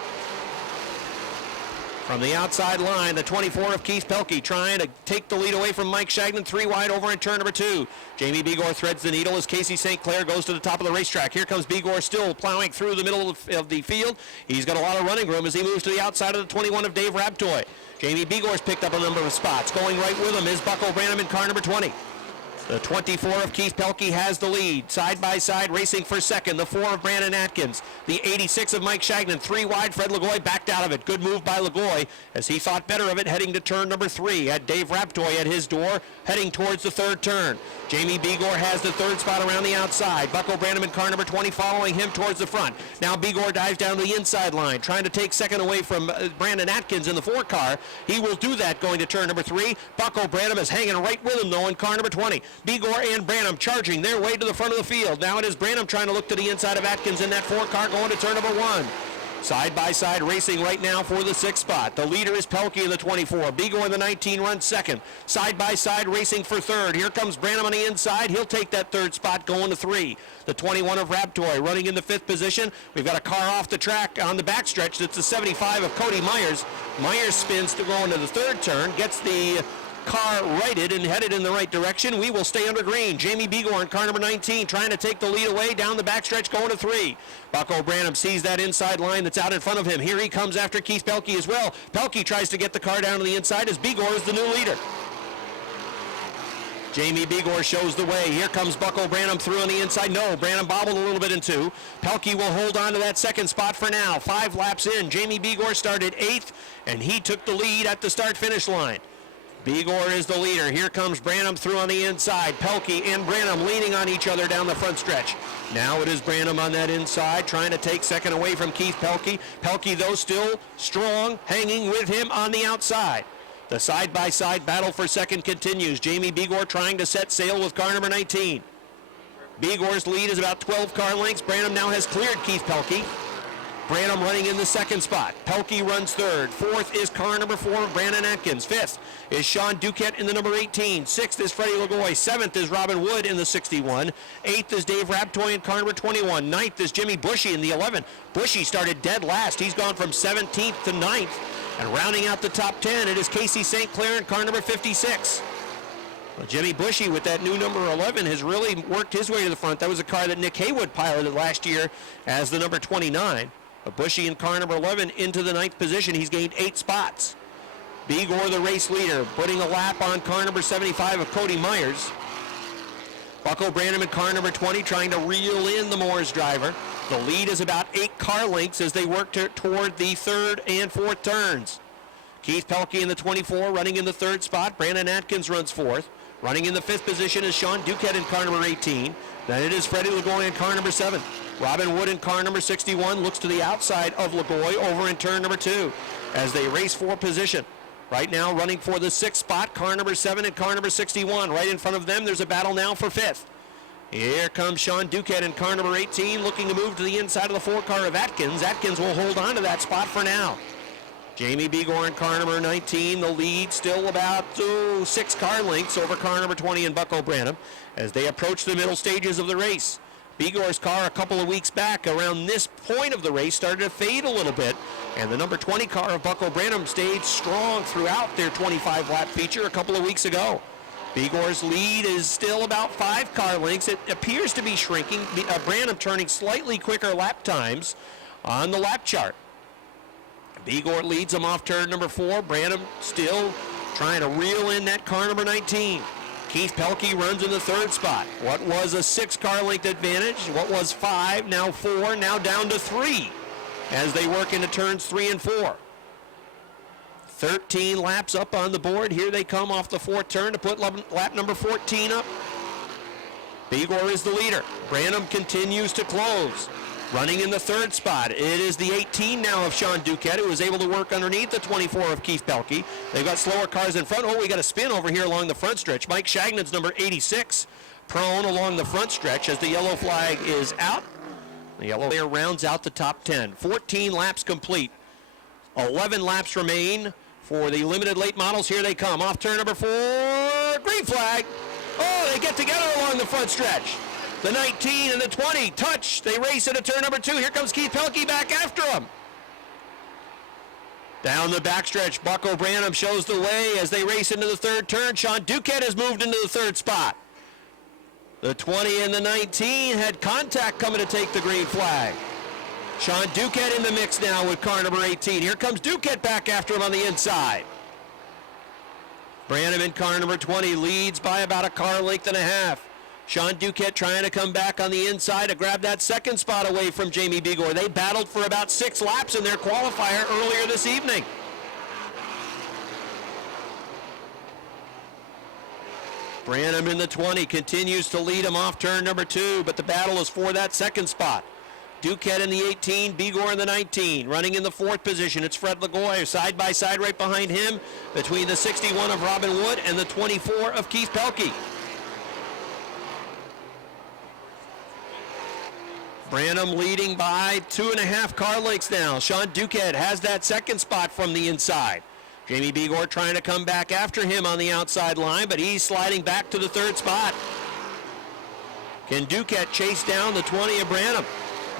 From the outside line, the 24 of Keith Pelkey trying to take the lead away from Mike Shagnon. 3 wide over in turn number 2. Jamie Bigor threads the needle as Casey St. Clair goes to the top of the racetrack. Here comes Bigor still plowing through the middle of the field. He's got a lot of running room as he moves to the outside of the 21 of Dave Rabtoy. Jamie Bigor's picked up a number of spots. Going right with him is Bucko Branham in car number 20. The 24 of Keith Pelkey has the lead. Side by side racing for second. The 4 of Brandon Atkins. The 86 of Mike Shagnon. 3 wide. Fred Lagoy backed out of it. Good move by Lagoy as he thought better of it heading to turn number 3. Had Dave Raptoy at his door heading towards the 3rd turn. Jamie Bigor has the 3rd spot around the outside. Bucko Branham in car number 20 following him towards the front. Now Bigor dives down the inside line trying to take second away from Brandon Atkins in the 4 car. He will do that going to turn number 3. Bucko Branham is hanging right with him though in car number 20. Bigor and Branham charging their way to the front of the field. Now it is Branham trying to look to the inside of Atkins in that 4 car going to turn number 1. Side by side racing right now for the 6th spot. The leader is Pelkey in the 24. Bigor in the 19 runs second. Side by side racing for 3rd. Here comes Branham on the inside. He'll take that 3rd spot going to 3. The 21 of Raptoy running in the 5th position. We've got a car off the track on the backstretch. That's the 75 of Cody Myers. Myers spins to go into the 3rd turn. Gets the car righted and headed in the right direction. We will stay under green. Jamie Bigor in car number 19 trying to take the lead away down the backstretch going to 3. Bucko Branham sees that inside line that's out in front of him. Here he comes after Keith Pelkey as well. Pelkey tries to get the car down to the inside as Bigor is the new leader. Jamie Bigor shows the way. Here comes Bucko Branham through on the inside. No, Branham bobbled a little bit in 2. Pelkey will hold on to that 2nd spot for now. 5 laps in. Jamie Bigor started 8th, and he took the lead at the start-finish line. Bigor is the leader. Here comes Branham through on the inside. Pelkey and Branham leaning on each other down the front stretch. Now it is Branham on that inside trying to take second away from Keith Pelkey. Pelkey, though, still strong, hanging with him on the outside. The side-by-side battle for second continues. Jamie Bigor trying to set sail with car number 19. Bigor's lead is about 12 car lengths. Branham now has cleared Keith Pelkey. Branham running in the second spot. Pelkey runs third. Fourth is car number 4, Brandon Atkins. Fifth is Sean Duquette in the number 18. Sixth is Freddie Lagoy. Seventh is Robin Wood in the 61. Eighth is Dave Raptoy in car number 21. Ninth is Jimmy Bushy in the 11. Bushy started dead last. He's gone from 17th to 9th. And rounding out the top 10, it is Casey St. Clair in car number 56. Well, Jimmy Bushy with that new number 11 has really worked his way to the front. That was a car that Nick Haywood piloted last year as the number 29. But Bushy in car number 11 into the 9th position. He's gained 8 spots. Begor, the race leader, putting a lap on car number 75 of Cody Myers. Bucko Branham in car number 20 trying to reel in the Moores driver. The lead is about 8 car lengths as they work toward the 3rd and 4th turns. Keith Pelkey in the 24 running in the 3rd spot. Brandon Atkins runs 4th. Running in the 5th position is Sean Duquette in car number 18. Then it is Freddie Lagoy in car number 7. Robin Wood in car number 61 looks to the outside of Lagoy over in turn number 2 as they race for position. Right now running for the 6th spot, car number 7 and car number 61. Right in front of them, there's a battle now for 5th. Here comes Sean Duquette in car number 18 looking to move to the inside of the 4 car of Atkins. Atkins will hold on to that spot for now. Jamie Begor in car number 19, the lead still about 6 car lengths over car number 20 and Bucko Branham as they approach the middle stages of the race. Begor's car a couple of weeks back around this point of the race started to fade a little bit, and the number 20 car of Bucko Branham stayed strong throughout their 25-lap feature a couple of weeks ago. Begor's lead is still about 5 car lengths. It appears to be shrinking. Branham turning slightly quicker lap times on the lap chart. Begor leads him off turn number 4. Branham still trying to reel in that car number 19. Keith Pelkey runs in the 3rd spot. What was a 6 car length advantage? What was 5, now 4, now down to 3 as they work into turns 3 and 4. 13 laps up on the board. Here they come off the 4th turn to put lap number 14 up. Begor is the leader. Branham continues to close. Running in the 3rd spot, it is the 18 now of Sean Duquette, who was able to work underneath the 24 of Keith Pelkey. They've got slower cars in front. Oh, we got a spin over here along the front stretch. Mike Shagnan's number 86 prone along the front stretch as the yellow flag is out. The yellow layer rounds out the top 10. 14 laps complete. 11 laps remain for the limited late models. Here they come. Off turn number 4, green flag. Oh, they get together along the front stretch. The 19 and the 20 touch. They race into turn number 2. Here comes Keith Pelkey back after him. Down the backstretch, Bucko Branham shows the way as they race into the 3rd turn. Sean Duquette has moved into the 3rd spot. The 20 and the 19 had contact coming to take the green flag. Sean Duquette in the mix now with car number 18. Here comes Duquette back after him on the inside. Branham in car number 20 leads by about a car length and a half. Sean Duquette trying to come back on the inside to grab that 2nd spot away from Jamie Begor. They battled for about 6 laps in their qualifier earlier this evening. Branham in the 20 continues to lead him off turn number 2, but the battle is for that 2nd spot. Duquette in the 18, Begor in the 19. Running in the 4th position, it's Fred Lagoy, side by side right behind him between the 61 of Robin Wood and the 24 of Keith Pelkey. Branham leading by 2.5 car lengths now. Sean Duquette has that 2nd spot from the inside. Jamie Begor trying to come back after him on the outside line, but he's sliding back to the 3rd spot. Can Duquette chase down the 20 of Branham?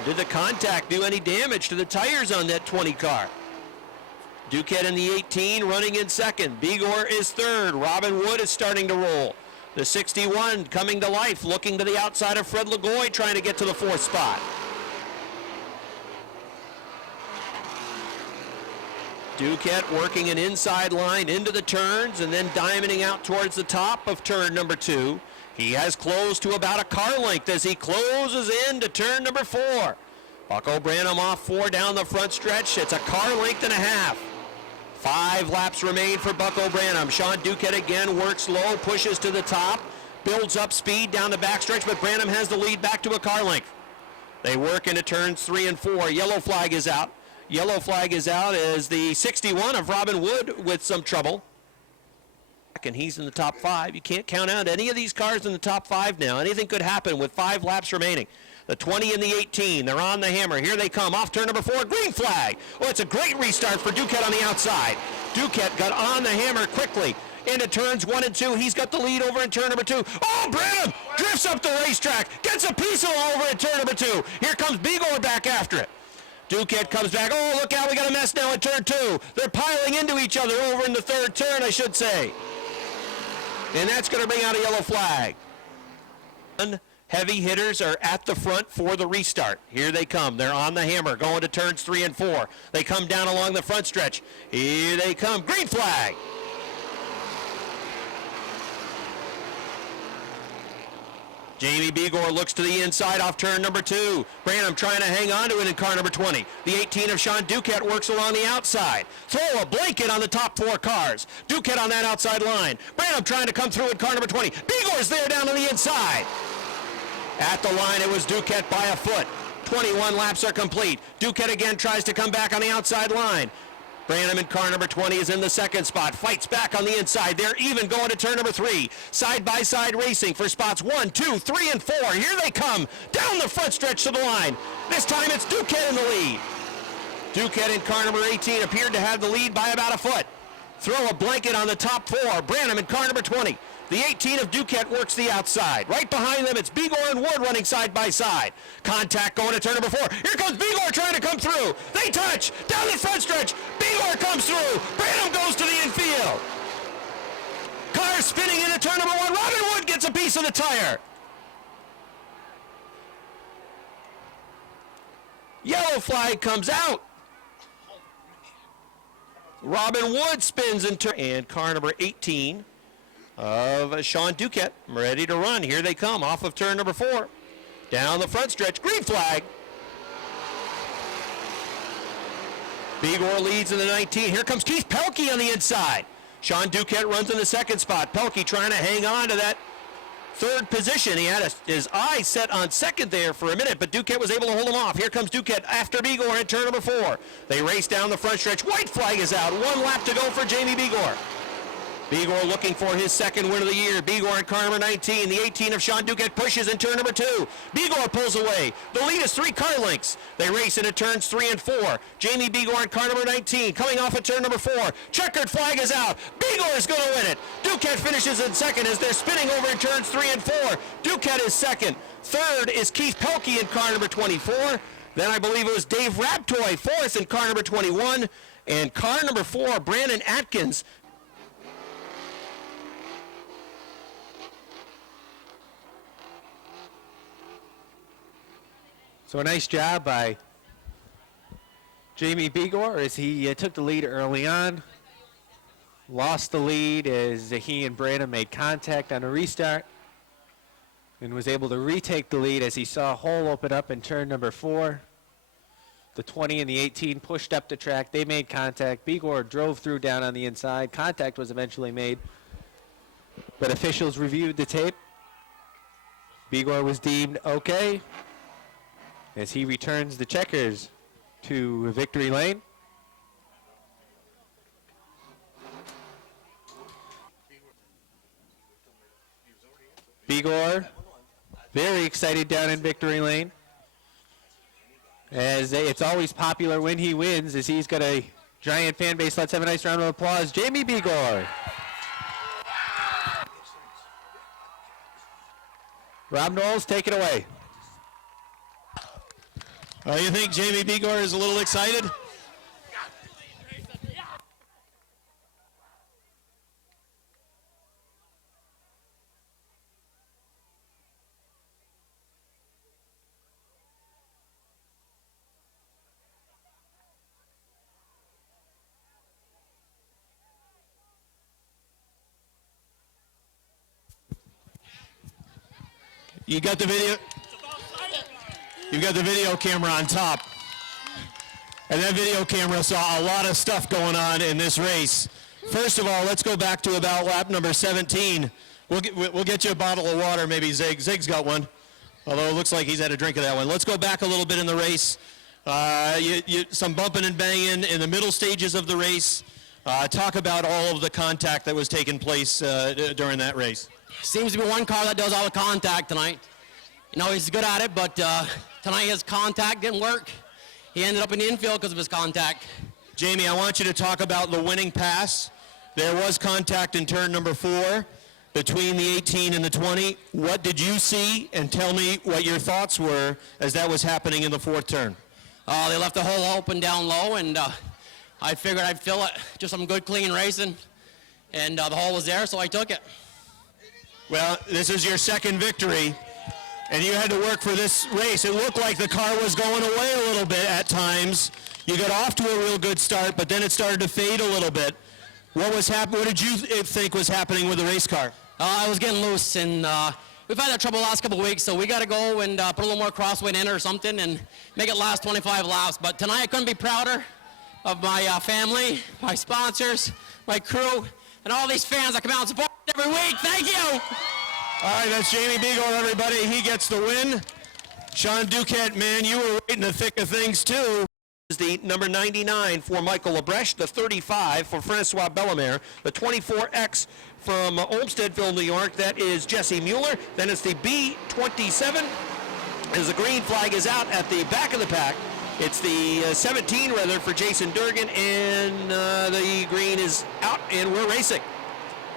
Did the contact do any damage to the tires on that 20 car? Duquette in the 18 running in 2nd. Begor is 3rd. Robin Wood is starting to roll. The 61 coming to life, looking to the outside of Fred Lagoy, trying to get to the 4th spot. Duquette working an inside line into the turns and then diamonding out towards the top of turn number 2. He has closed to about a car length as he closes in to turn number 4. Bucko Branham off 4 down the front stretch. It's a car length and a half. 5 laps remain for Bucko Branham. Sean Duquette again works low, pushes to the top, builds up speed down the backstretch, but Branham has the lead back to a car length. They work into turns 3 and 4. Yellow flag is out. Yellow flag is out as the 61 of Robin Wood with some trouble. And he's in the top 5. You can't count out any of these cars in the top 5 now. Anything could happen with 5 laps remaining. The 20 and the 18. They're on the hammer. Here they come. Off turn number 4. Green flag. Oh, it's a great restart for Duquette on the outside. Duquette got on the hammer quickly. Into turns 1 and 2. He's got the lead over in turn number 2. Oh, Branham drifts up the racetrack. Gets a piece of over in turn number 2. Here comes Bigor back after it. Duquette comes back. Oh, look out. We got a mess now in turn 2. They're piling into each other over in the third turn, I should say. And that's going to bring out a yellow flag. Heavy hitters are at the front for the restart. Here they come. They're on the hammer going to turns 3 and 4. They come down along the front stretch. Here they come. Green flag. Jamie Bigor looks to the inside off turn number 2. Branham trying to hang on to it in car number 20. The 18 of Sean Duquette works along the outside. Throw a blanket on the top 4 cars. Duquette on that outside line. Branham trying to come through in car number 20. Bigor's there down on the inside. At the line, it was Duquette by a foot. 21 laps are complete. Duquette again tries to come back on the outside line. Branham in car number 20 is in the second spot. Fights back on the inside. They're even going to turn number 3. Side-by-side racing for spots 1, 2, 3, and 4. Here they come down the front stretch to the line. This time it's Duquette in the lead. Duquette in car number 18 appeared to have the lead by about a foot. Throw a blanket on the top 4. Branham in car number 20. The 18 of Duquette works the outside. Right behind them, it's Bigor and Wood running side by side. Contact going to turn number 4. Here comes Bigor trying to come through. They touch. Down the front stretch. Bigor comes through. Branham goes to the infield. Car spinning into turn number 1. Robin Wood gets a piece of the tire. Yellow flag comes out. Robin Wood spins in turn. And car number 18. Of Sean Duquette, ready to run. Here they come off of turn number 4. Down the front stretch, green flag. Bigor leads in the 19. Here comes Keith Pelkey on the inside. Sean Duquette runs in the second spot. Pelkey trying to hang on to that third position. He had his eye set on second there for a minute, but Duquette was able to hold him off. Here comes Duquette after Bigor at turn number 4. They race down the front stretch. White flag is out. 1 lap to go for Jamie Bigor. Bigor looking for his second win of the year. Bigor in car number 19. The 18 of Sean Duquette pushes in turn number 2. Bigor pulls away. The lead is 3 car lengths. They race into turns 3 and 4. Jamie Bigor in car number 19. Coming off at turn number 4. Checkered flag is out. Bigor is going to win it. Duquette finishes in second as they're spinning over in turns 3 and 4. Duquette is second. Third is Keith Pelkey in car number 24. Then I believe it was Dave Raptoy fourth in car number 21. And car number 4, Brandon Atkins. So a nice job by Jamie Bigor as he took the lead early on. Lost the lead as he and Branham made contact on a restart. And was able to retake the lead as he saw a hole open up in turn number 4. The 20 and the 18 pushed up the track. They made contact. Bigor drove through down on the inside. Contact was eventually made. But officials reviewed the tape. Bigor was deemed okay as he returns the checkers to victory lane. Bigor very excited down in victory lane, as it's always popular when he wins, as he's got a giant fan base. Let's have a nice round of applause. Jamie Bigor. Rob Knowles, take it away. You think Jamie Bigor is a little excited? You got the video? You've got the video camera on top. And that video camera saw a lot of stuff going on in this race. First of all, let's go back to about lap number 17. We'll get you a bottle of water, maybe Zig. Zig's got one, although it looks like he's had a drink of that one. Let's go back a little bit in the race. Some bumping and banging in the middle stages of the race. Talk about all of the contact that was taking place during that race. Seems to be one car that does all the contact tonight. You know, he's good at it, but tonight his contact didn't work. He ended up in the infield because of his contact. Jamie, I want you to talk about the winning pass. There was contact in turn number 4 between the 18 and the 20. What did you see? And tell me what your thoughts were as that was happening in the 4th turn. They left the hole open down low, and I figured I'd fill it. Just some good, clean racing. And the hole was there, so I took it. Well, this is your second victory, and you had to work for this race. It looked like the car was going away a little bit at times. You got off to a real good start, but then it started to fade a little bit. What did you think was happening with the race car? I was getting loose, and we've had that trouble the last couple of weeks, so we got to go and put a little more crossweight in it or something and make it last 25 laps. But tonight I couldn't be prouder of my family, my sponsors, my crew, and all these fans that come out and support every week. Thank you. All right, that's Jamie Beagle, everybody. He gets the win. Sean Duquette, man, you were right in the thick of things, too. Is the number 99 for Michael Lebrecht, the 35 for Francois Bellemare, the 24X from Olmstedville, New York, that is Jesse Mueller. Then it's the B27 as the green flag is out at the back of the pack. It's the 17 rather for Jason Durgan, and the green is out, and we're racing.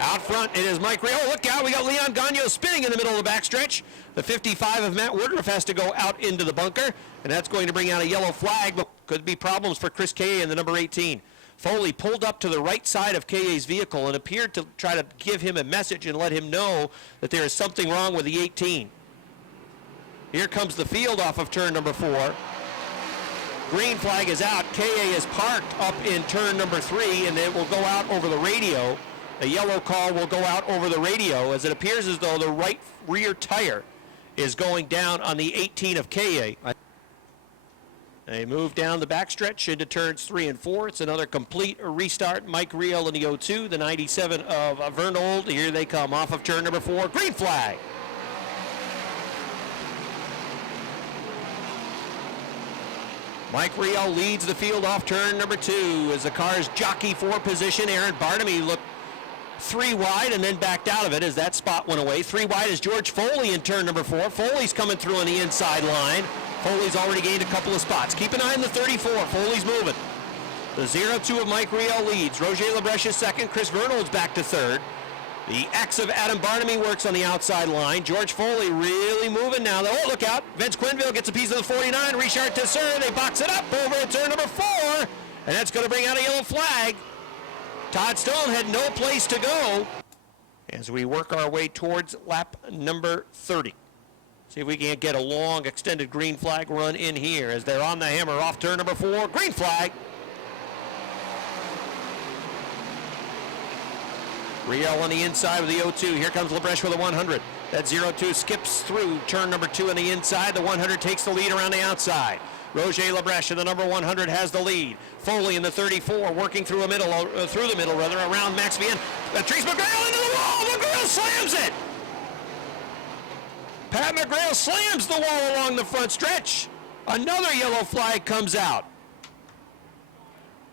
Out front, it is Mike Ray. Oh, look out, we got Leon Gagnon spinning in the middle of the backstretch. The 55 of Matt Woodruff has to go out into the bunker, and that's going to bring out a yellow flag, but could be problems for Chris Kaye in the number 18. Foley pulled up to the right side of Kaye's vehicle and appeared to try to give him a message and let him know that there is something wrong with the 18. Here comes the field off of turn number 4. Green flag is out. Kaye is parked up in turn number 3, and it will go out over the radio. A yellow call will go out over the radio as it appears as though the right rear tire is going down on the 18 of Kaye. They move down the backstretch into turns 3 and 4. It's another complete restart. Mike Riel in the 02, the 97 of Vernold. Here they come off of turn number 4. Green flag. Mike Riel leads the field off turn number 2 as the cars jockey for position. Aaron Barnamy looked 3 wide and then backed out of it as that spot went away. 3 wide is George Foley in turn number 4. Foley's coming through on the inside line. Foley's already gained a couple of spots. Keep an eye on the 34. Foley's moving. The 0-2 of Mike Riel leads. Roger Lebrecht is second. Chris Vernold's back to third. The X of Adam Barnamy works on the outside line. George Foley really moving now. Oh, look out. Vince Quinville gets a piece of the 49. Richard Tesseur, they box it up over at turn number 4. And that's going to bring out a yellow flag. Todd Stone had no place to go as we work our way towards lap number 30. See if we can get a long extended green flag run in here as they're on the hammer off turn number 4. Green flag. Riel on the inside with the 0-2. Here comes Lebrecht with a 100. That 0-2 skips through turn number 2 on the inside. The 100 takes the lead around the outside. Roger Lebrecht in the number 100 has the lead. Foley in the 34 working through the middle around Max Vienne. Patrice McGrail into the wall. McGrail slams it. Pat McGrail slams the wall along the front stretch. Another yellow flag comes out.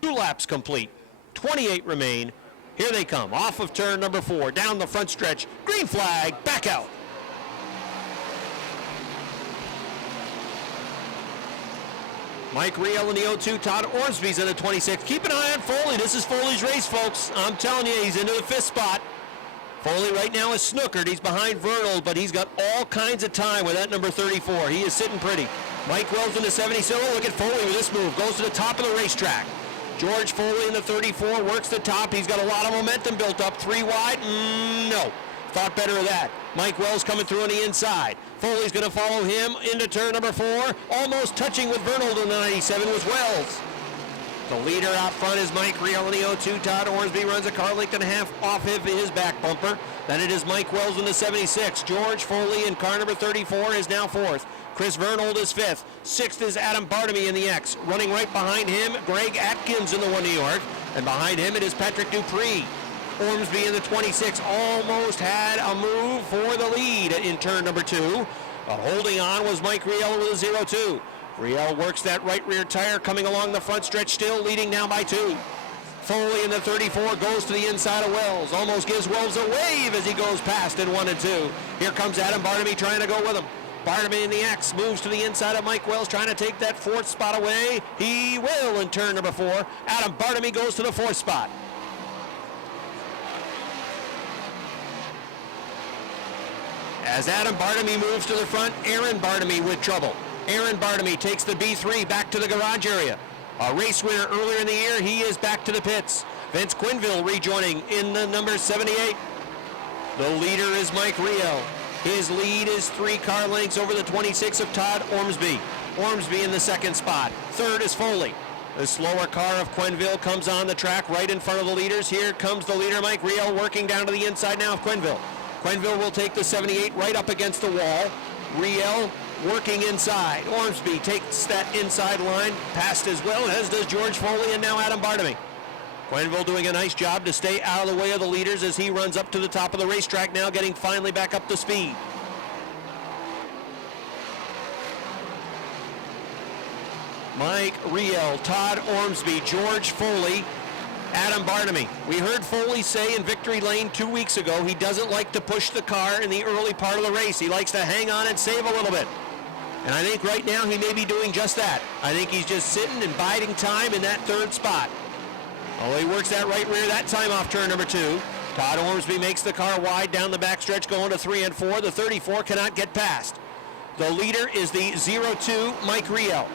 2 laps complete. 28 remain. Here they come, off of turn number 4, down the front stretch. Green flag, back out. Mike Riel in the 0-2, Todd Ormsby's in the 26. Keep an eye on Foley. This is Foley's race, folks. I'm telling you, he's into the 5th spot. Foley right now is snookered. He's behind Vernold, but he's got all kinds of time with that number 34. He is sitting pretty. Mike Wells in the 77. Oh, look at Foley with this move. Goes to the top of the racetrack. George Foley in the 34 works the top. He's got a lot of momentum built up. 3 wide. No. Thought better of that. Mike Wells coming through on the inside. Foley's going to follow him into turn number 4. Almost touching with Vernold in the 97 was Wells. The leader out front is Mike Riel in the 0-2. Todd Ormsby runs a car length and a half off of his back bumper. Then it is Mike Wells in the 76. George Foley in car number 34 is now 4th. Chris Vernold is 5th. 6th is Adam Barnamy in the X. Running right behind him, Greg Atkins in the 1 New York. And behind him it is Patrick Dupree. Ormsby in the 26 almost had a move for the lead in turn number 2. But holding on was Mike Riel with a 0-2. Riel works that right rear tire coming along the front stretch, still leading now by 2. Foley in the 34 goes to the inside of Wells. Almost gives Wells a wave as he goes past in 1 and 2. Here comes Adam Barnamy trying to go with him. Barnamy in the X moves to the inside of Mike Wells, trying to take that fourth spot away. He will in turn number 4. Adam Barnamy goes to the 4th spot. As Adam Barnamy moves to the front, Aaron Barnamy with trouble. Aaron Barnamy takes the B3 back to the garage area. A race winner earlier in the year, he is back to the pits. Vince Quinville rejoining in the number 78. The leader is Mike Riel. His lead is 3 car lengths over the 26 of Todd Ormsby. Ormsby in the 2nd spot. 3rd is Foley. The slower car of Quinville comes on the track right in front of the leaders. Here comes the leader, Mike Riel, working down to the inside now of Quinville. Quinville will take the 78 right up against the wall. Riel working inside. Ormsby takes that inside line, passed as well, as does George Foley and now Adam Barnamy. Quinville doing a nice job to stay out of the way of the leaders as he runs up to the top of the racetrack now, getting finally back up to speed. Mike Riel, Todd Ormsby, George Foley, Adam Barnamy. We heard Foley say in Victory Lane 2 weeks ago he doesn't like to push the car in the early part of the race. He likes to hang on and save a little bit. And I think right now he may be doing just that. I think he's just sitting and biding time in that 3rd spot. Oh, he works that right rear that time off turn number 2. Todd Ormsby makes the car wide down the backstretch going to 3 and 4. The 34 cannot get past. The leader is the 02, Mike Riel.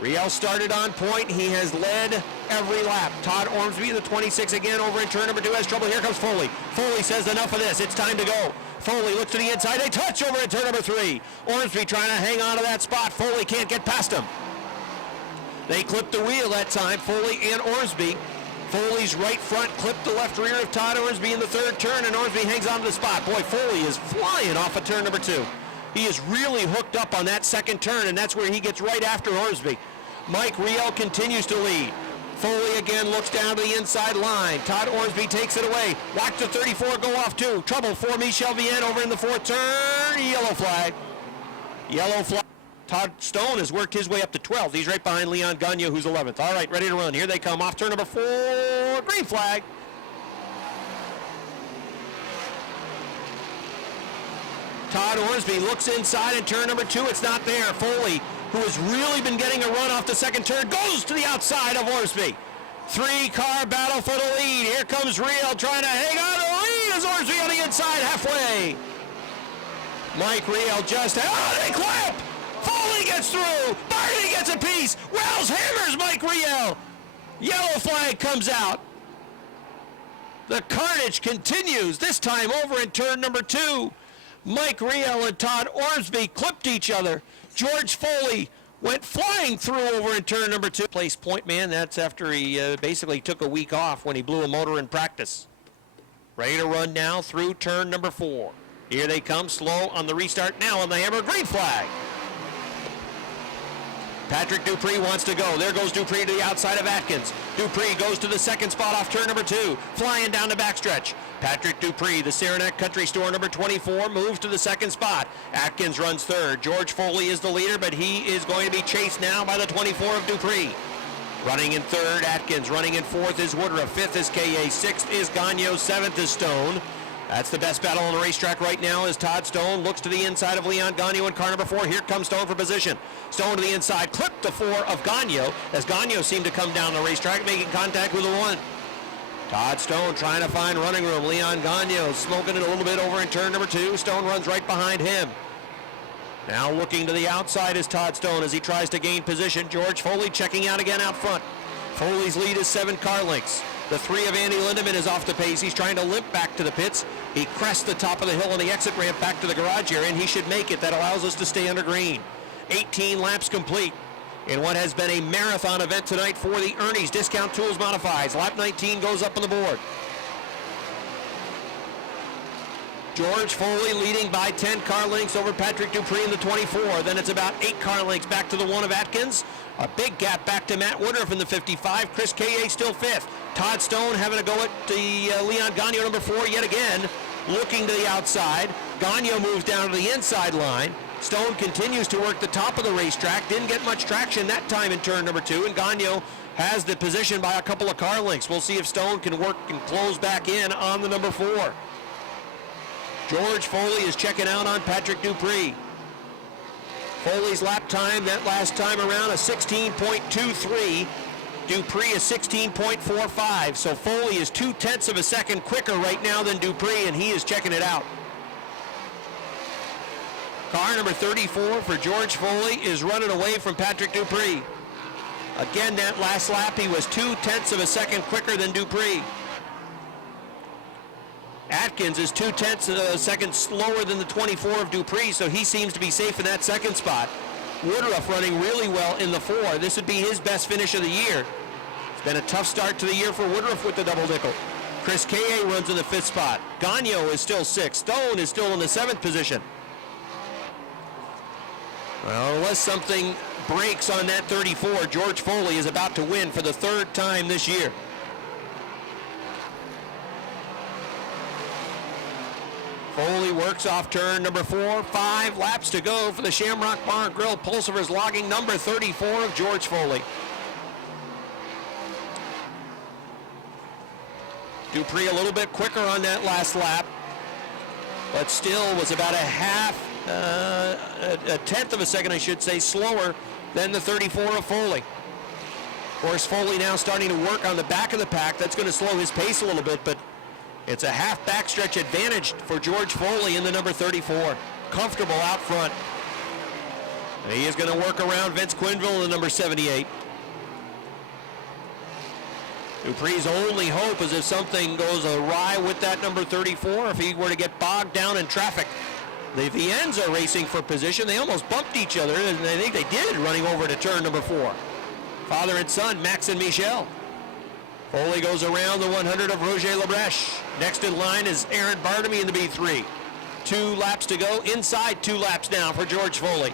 Riel started on point. He has led every lap. Todd Ormsby, the 26 again, over in turn number 2, has trouble. Here comes Foley. Foley says enough of this. It's time to go. Foley looks to the inside. They touch over in turn number 3. Ormsby trying to hang on to that spot. Foley can't get past him. They clipped the wheel that time, Foley and Ormsby. Foley's right front clipped the left rear of Todd Ormsby in the 3rd turn, and Ormsby hangs on to the spot. Boy, Foley is flying off of turn number 2. He is really hooked up on that 2nd turn, and that's where he gets right after Ormsby. Mike Riel continues to lead. Foley again looks down to the inside line. Todd Ormsby takes it away. Watch the 34 go off too. Trouble for Michel Vienne over in the 4th turn. Yellow flag. Yellow flag. Todd Stone has worked his way up to 12th. He's right behind Leon Gagne, who's 11th. All right, ready to run. Here they come off turn number 4. Green flag. Todd Ormsby looks inside in turn number 2. It's not there. Foley, who has really been getting a run off the 2nd turn, goes to the outside of Ormsby. 3-car battle for the lead. Here comes Riel trying to hang on to the lead as Ormsby on the inside halfway. Mike Riel just, they clap! Foley gets through. Barney gets a piece. Wells hammers Mike Riel. Yellow flag comes out. The carnage continues, this time over in turn number 2. Mike Riel and Todd Ormsby clipped each other. George Foley went flying through over in turn number 2. Place point man, that's after he basically took a week off when he blew a motor in practice. Ready to run now through turn number 4. Here they come, slow on the restart now on the hammer. Green flag. Patrick Dupree wants to go. There goes Dupree to the outside of Atkins. Dupree goes to the 2nd spot off turn number 2, flying down the backstretch. Patrick Dupree, the Saranac Country Store number 24, moves to the 2nd spot. Atkins runs 3rd. George Foley is the leader, but he is going to be chased now by the 24 of Dupree. Running in 3rd, Atkins. Running in 4th is Woodruff. 5th is KA. 6th is Gagne. 7th is Stone. That's the best battle on the racetrack right now as Todd Stone looks to the inside of Leon Gagne in car number 4. Here comes Stone for position. Stone to the inside, clipped the 4 of Gagne as Gagne seemed to come down the racetrack, making contact with the 1. Todd Stone trying to find running room. Leon Gagne smoking it a little bit over in turn number 2. Stone runs right behind him. Now looking to the outside is Todd Stone as he tries to gain position. George Foley checking out again out front. Foley's lead is 7 car lengths. The 3 of Andy Lindemann is off the pace. He's trying to limp back to the pits. He crests the top of the hill on the exit ramp back to the garage area, and he should make it. That allows us to stay under green. 18 laps complete in what has been a marathon event tonight for the Ernie's Discount Tools Modifieds. Lap 19 goes up on the board. George Foley leading by 10 car lengths over Patrick Dupree in the 24. Then it's about 8 car lengths back to the 1 of Atkins. A big gap back to Matt Woodruff in the 55. Chris K.A. still 5th. Todd Stone having a go at the Leon Gagne number 4 yet again. Looking to the outside. Gagne moves down to the inside line. Stone continues to work the top of the racetrack. Didn't get much traction that time in turn number 2. And Gagne has the position by a couple of car lengths. We'll see if Stone can work and close back in on the number 4. George Foley is checking out on Patrick Dupree. Foley's lap time that last time around a 16.23. Dupree is 16.45. So Foley is 0.2 of a second quicker right now than Dupree, and he is checking it out. Car number 34 for George Foley is running away from Patrick Dupree. Again, that last lap, he was 0.2 of a second quicker than Dupree. Atkins is 0.2 of a second slower than the 24 of Dupree, so he seems to be safe in that second spot. Woodruff running really well in the 4. This would be his best finish of the year. It's been a tough start to the year for Woodruff with the double nickel. Chris K.A. runs in the 5th spot. Gagnon is still 6th. Stone is still in the 7th position. Well, unless something breaks on that 34, George Foley is about to win for the 3rd time this year. Foley works off turn number 4. 5 laps to go for the Shamrock Bar and Grill. Pulsivers logging number 34 of George Foley. Dupree a little bit quicker on that last lap, but still was about a tenth of a second, I should say, slower than the 34 of Foley. Of course, Foley now starting to work on the back of the pack. That's going to slow his pace a little bit, but it's a half backstretch advantage for George Foley in the number 34. Comfortable out front. And he is going to work around Vince Quinville in the number 78. Dupree's only hope is if something goes awry with that number 34, if he were to get bogged down in traffic. The Viennes are racing for position. They almost bumped each other, and I think they did, running over to turn number 4. Father and son, Max and Michel. Foley goes around the 100 of Roger Lebreche. Next in line is Aaron Bartamy in the B3. 2 laps to go. Inside 2 laps now for George Foley.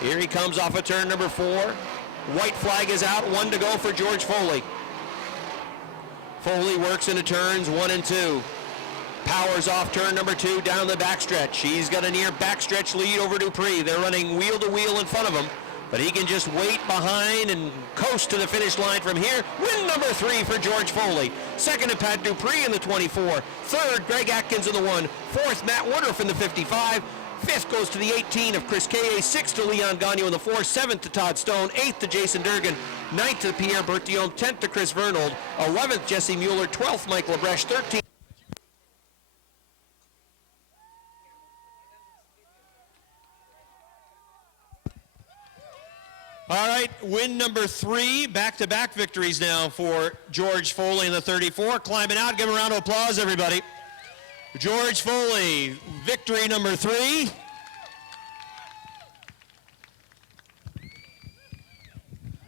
Here he comes off of turn number 4. White flag is out. 1 to go for George Foley. Foley works into turns 1 and 2. Powers off turn number 2 down the backstretch. He's got a near backstretch lead over Dupree. They're running wheel to wheel in front of him, but he can just wait behind and coast to the finish line from here. Win number 3 for George Foley. Second to Pat Dupree in the 24. Third, Greg Atkins in the 1. Fourth, Matt Woodruff in the 55. Fifth goes to the 18 of Chris K.A. Sixth to Leon Gagnon in the 4. Seventh to Todd Stone. Eighth to Jason Durgan. Ninth to Pierre Bertillon. 10th to Chris Vernold. 11th, Jesse Mueller. 12th, Mike Lebreche. 13th. All right, win number 3, back-to-back victories now for George Foley in the 34. Climbing out, give him a round of applause, everybody. George Foley, victory number 3.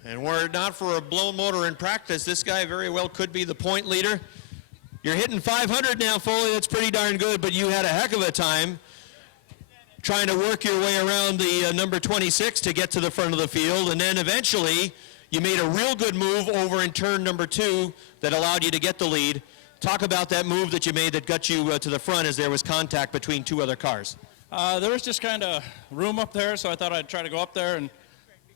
And were it not for a blown motor in practice, this guy very well could be the point leader. You're hitting 500 now, Foley, that's pretty darn good, but you had a heck of a time trying to work your way around the number 26 to get to the front of the field, and then eventually you made a real good move over in turn number 2 that allowed you to get the lead. Talk about that move that you made that got you to the front as there was contact between 2 other cars. There was just kind of room up there, so I thought I'd try to go up there, and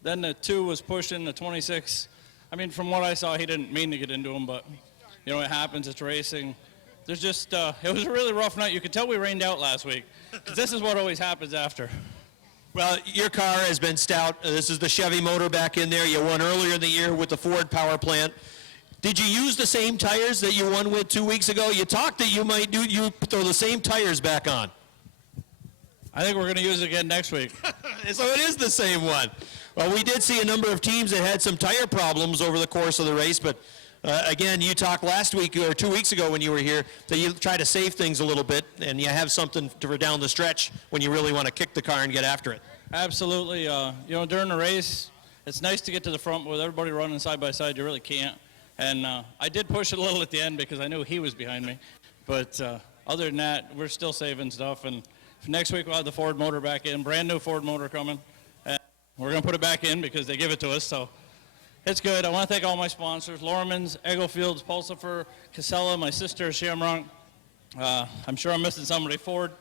then the 2 was pushing the 26. I mean, from what I saw, he didn't mean to get into him, but, you know, it happens. It's racing. There's just, it was a really rough night. You could tell we rained out last week, because this is what always happens after. Well, your car has been stout. This is the Chevy motor back in there. You won earlier in the year with the Ford power plant. Did you use the same tires that you won with 2 weeks ago? You talked that you might throw the same tires back on. I think we're going to use it again next week. So it is the same one. Well, we did see a number of teams that had some tire problems over the course of the race, but again, you talked last week or 2 weeks ago when you were here that you try to save things a little bit and you have something for down the stretch when you really want to kick the car and get after it. Absolutely. You know, during the race, it's nice to get to the front, but with everybody running side by side, you really can't. And I did push it a little at the end because I knew he was behind me. But other than that, we're still saving stuff. And next week we'll have the Ford motor back in, brand new Ford motor coming. And we're going to put it back in because they give it to us. So it's good. I want to thank all my sponsors, Lorman's, Egglefield's, Pulsifer, Casella, my sister, Shamrock. I'm sure I'm missing somebody. Ford,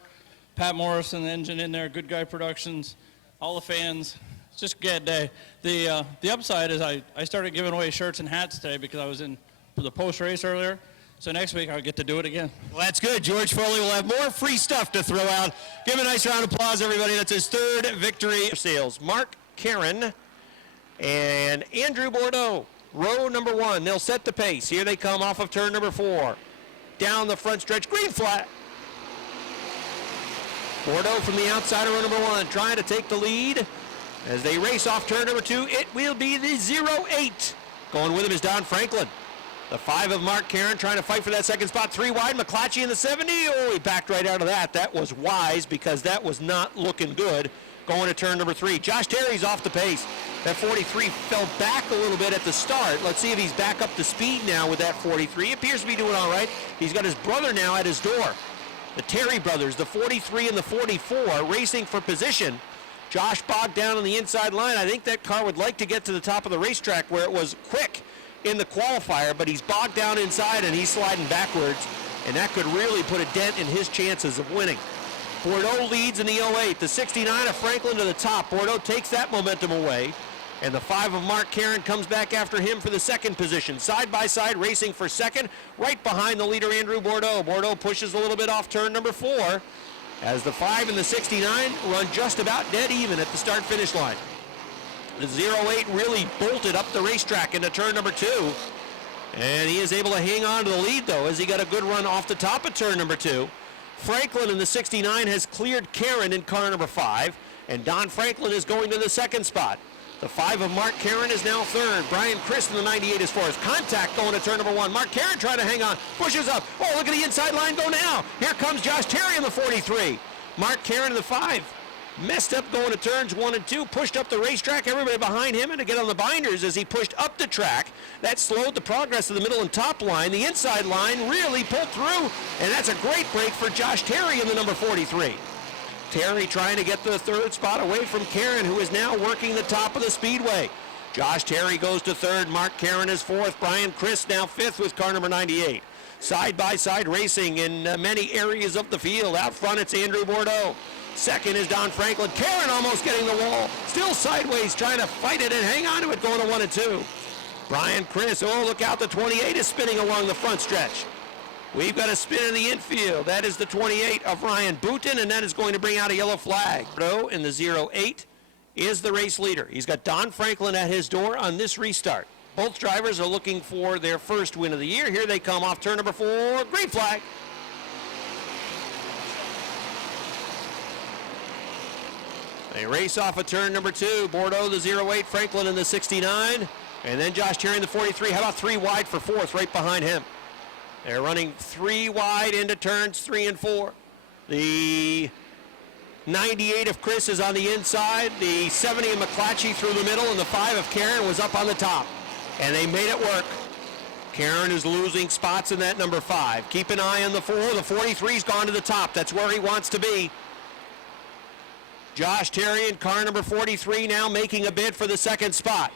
Pat Morrison, the engine in there, Good Guy Productions, all the fans. It's just a good day. The upside is I started giving away shirts and hats today because I was in for the post-race earlier. So next week I'll get to do it again. Well, that's good. George Foley will have more free stuff to throw out. Give him a nice round of applause, everybody. That's his third victory. Sales. Mark Karen and Andrew Bordeaux. Row number 1. They'll set the pace. Here they come off of turn number 4. Down the front stretch. Green flag. Bordeaux from the outside of row number 1 trying to take the lead. As they race off turn number 2, it will be the 08. Going with him is Don Franklin. The 5 of Mark Karen trying to fight for that second spot. 3 wide, McClatchy in the 70. Oh, he backed right out of that. That was wise because that was not looking good going to turn number 3. Josh Terry's off the pace. That 43 fell back a little bit at the start. Let's see if he's back up to speed now with that 43. He appears to be doing all right. He's got his brother now at his door. The Terry brothers, the 43 and the 44, racing for position. Josh bogged down on the inside line. I think that car would like to get to the top of the racetrack where it was quick in the qualifier, but he's bogged down inside and he's sliding backwards, and that could really put a dent in his chances of winning. Bordeaux leads in the 08. The 69 of Franklin to the top. Bordeaux takes that momentum away, and the 5 of Mark Karen comes back after him for the second position. Side by side racing for second, right behind the leader Andrew Bordeaux. Bordeaux pushes a little bit off turn number 4 as the 5 and the 69 run just about dead even at the start-finish line. The 08 really bolted up the racetrack into turn number 2. And he is able to hang on to the lead, though, as he got a good run off the top of turn number 2. Franklin in the 69 has cleared Karen in car number 5. And Don Franklin is going to the second spot. The 5 of Mark Karen is now third. Brian Chris in the 98 is fourth. Contact going to turn number 1. Mark Karen trying to hang on. Pushes up. Oh, look at the inside line go now. Here comes Josh Terry in the 43. Mark Karen in the 5. Messed up going to turns 1 and 2, pushed up the racetrack, everybody behind him, and to get on the binders as he pushed up the track. That slowed the progress of the middle and top line. The inside line really pulled through, and that's a great break for Josh Terry in the number 43. Terry trying to get the third spot away from Karen, who is now working the top of the Speedway. Josh Terry goes to third, Mark Karen is fourth, Brian Chris now fifth with car number 98. Side-by-side racing in many areas of the field. Out front, it's Andrew Bordeaux. Second is Don Franklin. Karen almost getting the wall. Still sideways, trying to fight it and hang on to it, going to 1 and 2. Brian Chris, oh, look out, the 28 is spinning along the front stretch. We've got a spin in the infield. That is the 28 of Ryan Booten, and that is going to bring out a yellow flag. Bordeaux in the 08 is the race leader. He's got Don Franklin at his door on this restart. Both drivers are looking for their first win of the year. Here they come off turn number 4. Green flag. They race off of turn number 2. Bordeaux the 08, Franklin in the 69, and then Josh Terry in the 43. How about 3 wide for fourth right behind him? They're running 3 wide into turns 3 and 4. The 98 of Chris is on the inside. The 70 of McClatchy through the middle, and the 5 of Karen was up on the top. And they made it work. Karen is losing spots in that number 5. Keep an eye on the 4. The 43's gone to the top. That's where he wants to be. Josh Terry in car number 43 now making a bid for the second spot.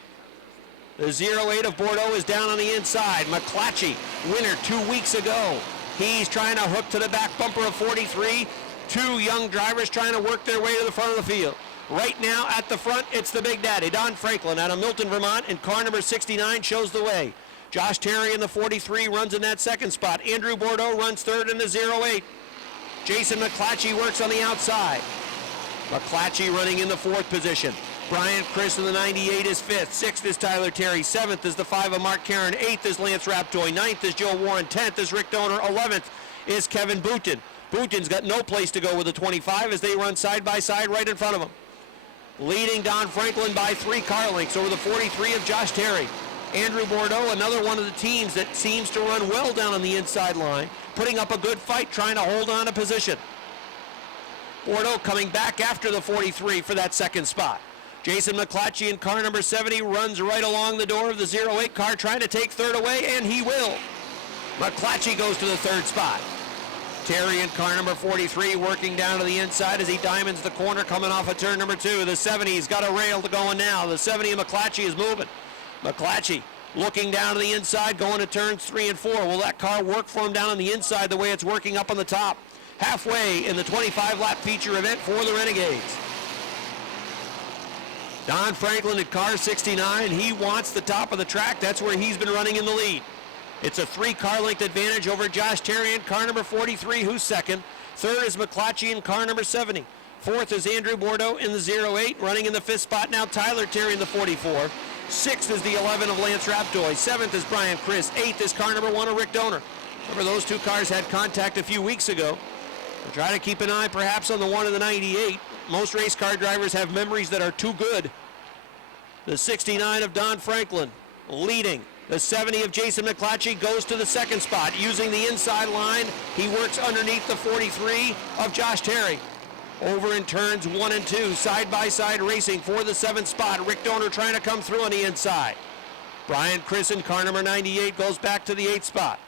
The 08 of Bordeaux is down on the inside. McClatchy, winner 2 weeks ago. He's trying to hook to the back bumper of 43. 2 young drivers trying to work their way to the front of the field. Right now at the front, it's the Big Daddy, Don Franklin out of Milton, Vermont, and car number 69 shows the way. Josh Terry in the 43 runs in that second spot. Andrew Bordeaux runs third in the 08. Jason McClatchy works on the outside. McClatchy running in the 4th position. Brian Chris in the 98 is 5th. 6th is Tyler Terry. 7th is the 5 of Mark Karen. 8th is Lance Raptoy. 9th is Joe Warren. 10th is Rick Donor. 11th is Kevin Booten. Booten's got no place to go with the 25 as they run side by side right in front of him. Leading Don Franklin by 3 car lengths over the 43 of Josh Terry. Andrew Bordeaux, another one of the teams that seems to run well down on the inside line, putting up a good fight, trying to hold on to position. Bordeaux coming back after the 43 for that second spot. Jason McClatchy in car number 70 runs right along the door of the 08 car, trying to take third away, and he will. McClatchy goes to the 3rd spot. Terry in car number 43 working down to the inside as he diamonds the corner coming off of turn number 2. The 70's got a rail to going now. The 70 of McClatchy is moving. McClatchy looking down to the inside, going to turns 3 and 4. Will that car work for him down on the inside the way it's working up on the top? Halfway in the 25-lap feature event for the Renegades. Don Franklin at car 69. He wants the top of the track. That's where he's been running in the lead. It's a 3-car length advantage over Josh Terry in car number 43, who's second. Third is McClatchy in car number 70. Fourth is Andrew Bordeaux in the 08. Running in the 5th spot now, Tyler Terry in the 44. 6th is the 11 of Lance Raptoy. 7th is Brian Chris. 8th is car number 1 of Rick Donor. Remember, those two cars had contact a few weeks ago. We'll try to keep an eye perhaps on the 1 of the 98. Most race car drivers have memories that are too good. The 69 of Don Franklin leading. The 70 of Jason McClatchy goes to the 2nd spot. Using the inside line, he works underneath the 43 of Josh Terry. Over in turns 1 and 2, side-by-side racing for the 7th spot. Rick Donor trying to come through on the inside. Brian Chris in car number 98 goes back to the 8th spot.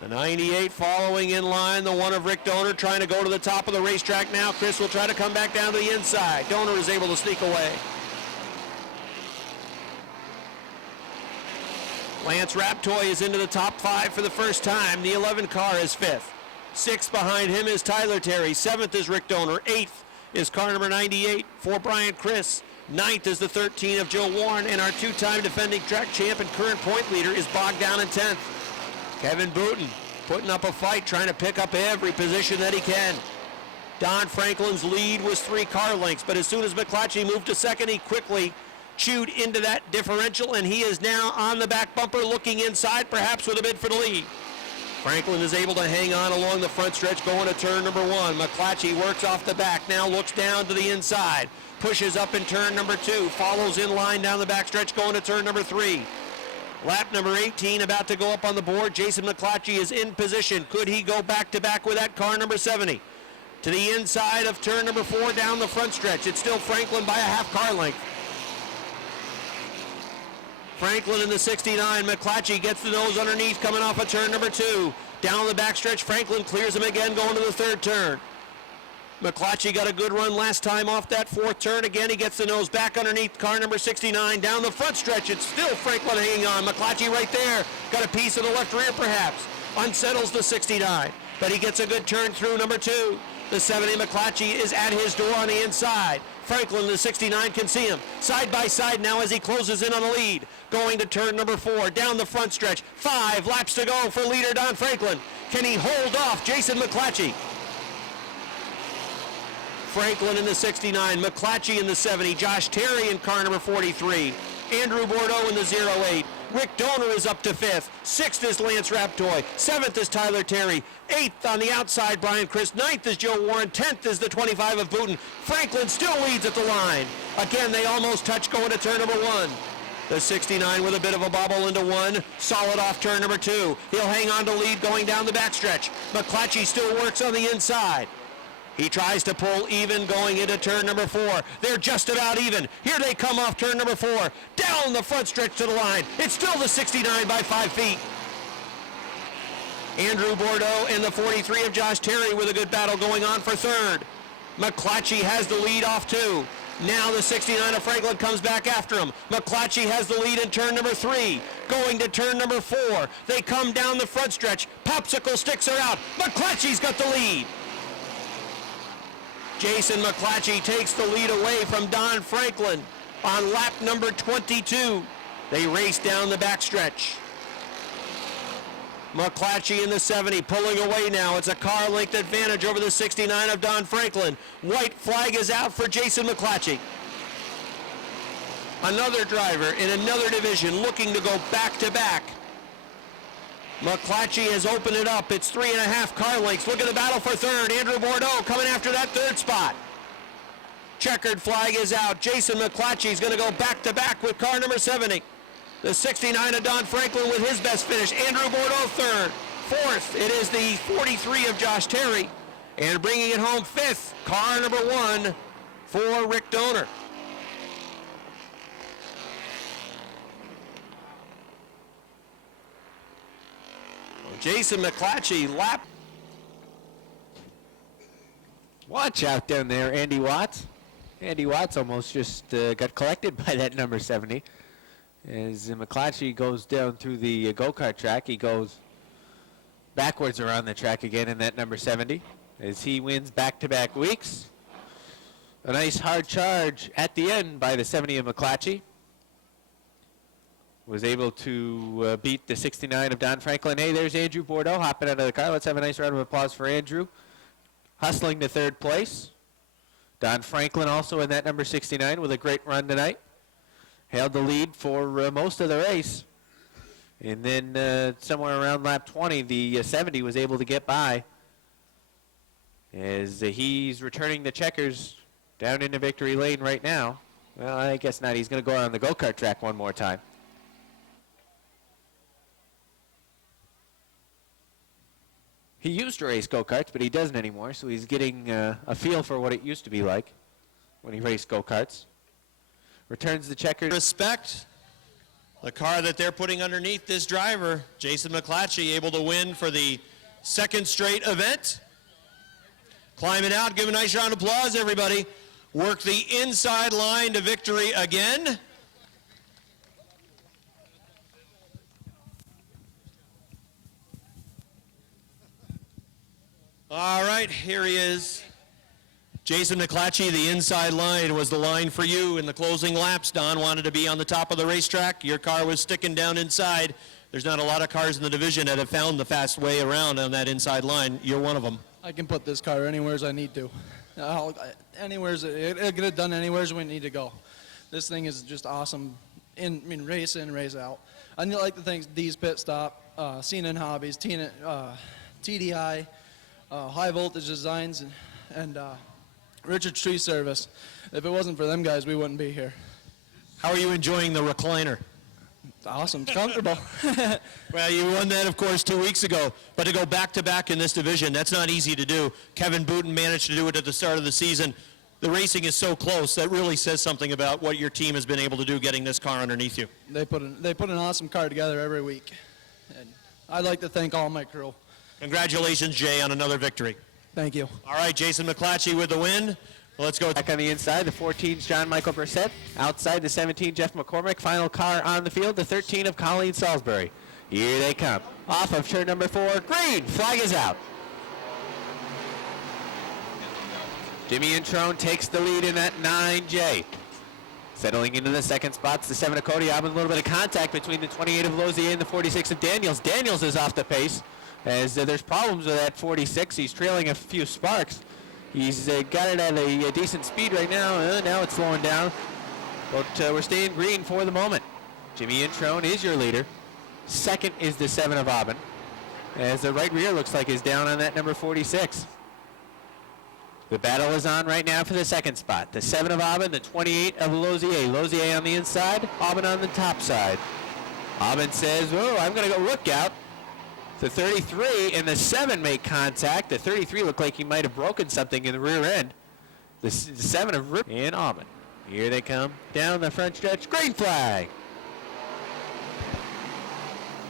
The 98 following in line, the 1 of Rick Donor trying to go to the top of the racetrack now. Chris will try to come back down to the inside. Donor is able to sneak away. Lance Raptoy is into the top 5 for the first time. The 11 car is 5th. 6th behind him is Tyler Terry. 7th is Rick Donor. 8th is car number 98 for Brian Chris. 9th is the 13 of Joe Warren. And our 2-time defending track champ and current point leader is bogged down in 10th. Kevin Booten putting up a fight, trying to pick up every position that he can. Don Franklin's lead was 3 car lengths, but as soon as McClatchy moved to second, he quickly chewed into that differential, and he is now on the back bumper looking inside, perhaps with a bid for the lead. Franklin is able to hang on along the front stretch going to turn number 1. McClatchy works off the back, now looks down to the inside, pushes up in turn number 2, follows in line down the back stretch going to turn number 3. Lap number 18 about to go up on the board. Jason McClatchy is in position. Could he go back-to-back with that car number 70? To the inside of turn number 4 down the front stretch. It's still Franklin by a half car length. Franklin in the 69. McClatchy gets the nose underneath coming off of turn number 2. Down the backstretch, Franklin clears him again going to the 3rd turn. McClatchy got a good run last time off that 4th turn. Again, he gets the nose back underneath car number 69. Down the front stretch, it's still Franklin hanging on. McClatchy right there. Got a piece of the left rear perhaps. Unsettles the 69. But he gets a good turn through number 2. The 70 McClatchy is at his door on the inside. Franklin, the 69, can see him. Side by side now as he closes in on the lead. Going to turn number 4, down the front stretch. 5 laps to go for leader Don Franklin. Can he hold off Jason McClatchy? Franklin in the 69, McClatchy in the 70, Josh Terry in car number 43, Andrew Bordeaux in the 08. Rick Donor is up to 5th. 6th is Lance Raptoy. 7th is Tyler Terry. 8th on the outside, Brian Chris. 9th is Joe Warren. 10th is the 25 of Booten. Franklin still leads at the line. Again, they almost touch going to turn number 1. The 69 with a bit of a bobble into 1. Solid off turn number 2. He'll hang on to lead going down the backstretch. McClatchy still works on the inside. He tries to pull even going into turn number 4. They're just about even. Here they come off turn number 4. Down the front stretch to the line. It's still the 69 by 5 feet. Andrew Bordeaux and the 43 of Josh Terry with a good battle going on for 3rd. McClatchy has the lead off 2. Now the 69 of Franklin comes back after him. McClatchy has the lead in turn number 3. Going to turn number 4. They come down the front stretch. Popsicle sticks are out. McClatchy's got the lead. Jason McClatchy takes the lead away from Don Franklin on lap number 22. They race down the backstretch. McClatchy in the 70 pulling away now. It's a car length advantage over the 69 of Don Franklin. White flag is out for Jason McClatchy. Another driver in another division looking to go back-to-back. McClatchy has opened it up. It's 3.5 car lengths. Look at the battle for 3rd. Andrew Bordeaux coming after that 3rd spot. Checkered flag is out. Jason McClatchy is going to go back-to-back with car number 70. The 69 of Don Franklin with his best finish. Andrew Bordeaux 3rd. 4th, it is the 43 of Josh Terry. And bringing it home 5th, car number 1 for Rick Donor. Jason McClatchy lap. Watch out down there, Andy Watts. Andy Watts almost just got collected by that number 70. As McClatchy goes down through the go-kart track, he goes backwards around the track again in that number 70 as he wins back-to-back weeks. A nice hard charge at the end by the 70 of McClatchy. was able to beat the 69 of Don Franklin. Hey, there's Andrew Bordeaux hopping out of the car. Let's have a nice round of applause for Andrew. Hustling to third place. Don Franklin also in that number 69 with a great run tonight. Held the lead for most of the race. And then somewhere around lap 20, the 70 was able to get by as he's returning the checkers down into victory lane right now. Well, I guess not. He's going to go on the go-kart track one more time. He used to race go-karts, but he doesn't anymore, so he's getting a feel for what it used to be like when he raced go-karts. Returns the checkers. Respect the car that they're putting underneath this driver, Jason McClatchy, able to win for the second straight event. Climbing out, give a nice round of applause, everybody. Work the inside line to victory again. All right, here he is. Jason McClatchy, the inside line was the line for you in the closing laps. Don wanted to be on the top of the racetrack. Your car was sticking down inside. There's not a lot of cars in the division that have found the fast way around on that inside line. You're one of them. I can put this car anywhere I need to. It'll get it done anywhere we need to go. This thing is just awesome. Race in, race out. I like to thank D's Pit Stop, Cena and Hobbies, TDI, High Voltage Designs, and Richard's Tree Service. If it wasn't for them guys, we wouldn't be here. How are you enjoying the recliner? It's awesome. It's comfortable. Well, you won that, of course, 2 weeks ago. But to go back-to-back in this division, that's not easy to do. Kevin Booten managed to do it at the start of the season. The racing is so close. That really says something about what your team has been able to do getting this car underneath you. They put an awesome car together every week. And I'd like to thank all my crew. Congratulations, Jay, on another victory. Thank you. All right, Jason McClatchy with the win. Let's go. Back on the inside, the 14's John Michael Brissett. Outside, the 17, Jeff McCormick. Final car on the field, the 13 of Colleen Salisbury. Here they come. Off of turn number 4, green. Flag is out. Jimmy Introne takes the lead in that 9J. Settling into the second spots, the 7 of Cody Aubin. A little bit of contact between the 28 of Lozier and the 46 of Daniels. Daniels is off the pace as there's problems with that 46. He's trailing a few sparks. He's got it at a decent speed right now. Now it's slowing down. But we're staying green for the moment. Jimmy Introne is your leader. Second is the 7 of Aubin. As the right rear looks like is down on that number 46. The battle is on right now for the second spot. The 7 of Aubin, the 28 of Lozier. Lozier on the inside, Aubin on the top side. Aubin says, oh, I'm going to go look out. The 33 and the 7 make contact. The 33 looked like he might have broken something in the rear end. The 7 of Rip and Aubin. Here they come down the front stretch. Green flag.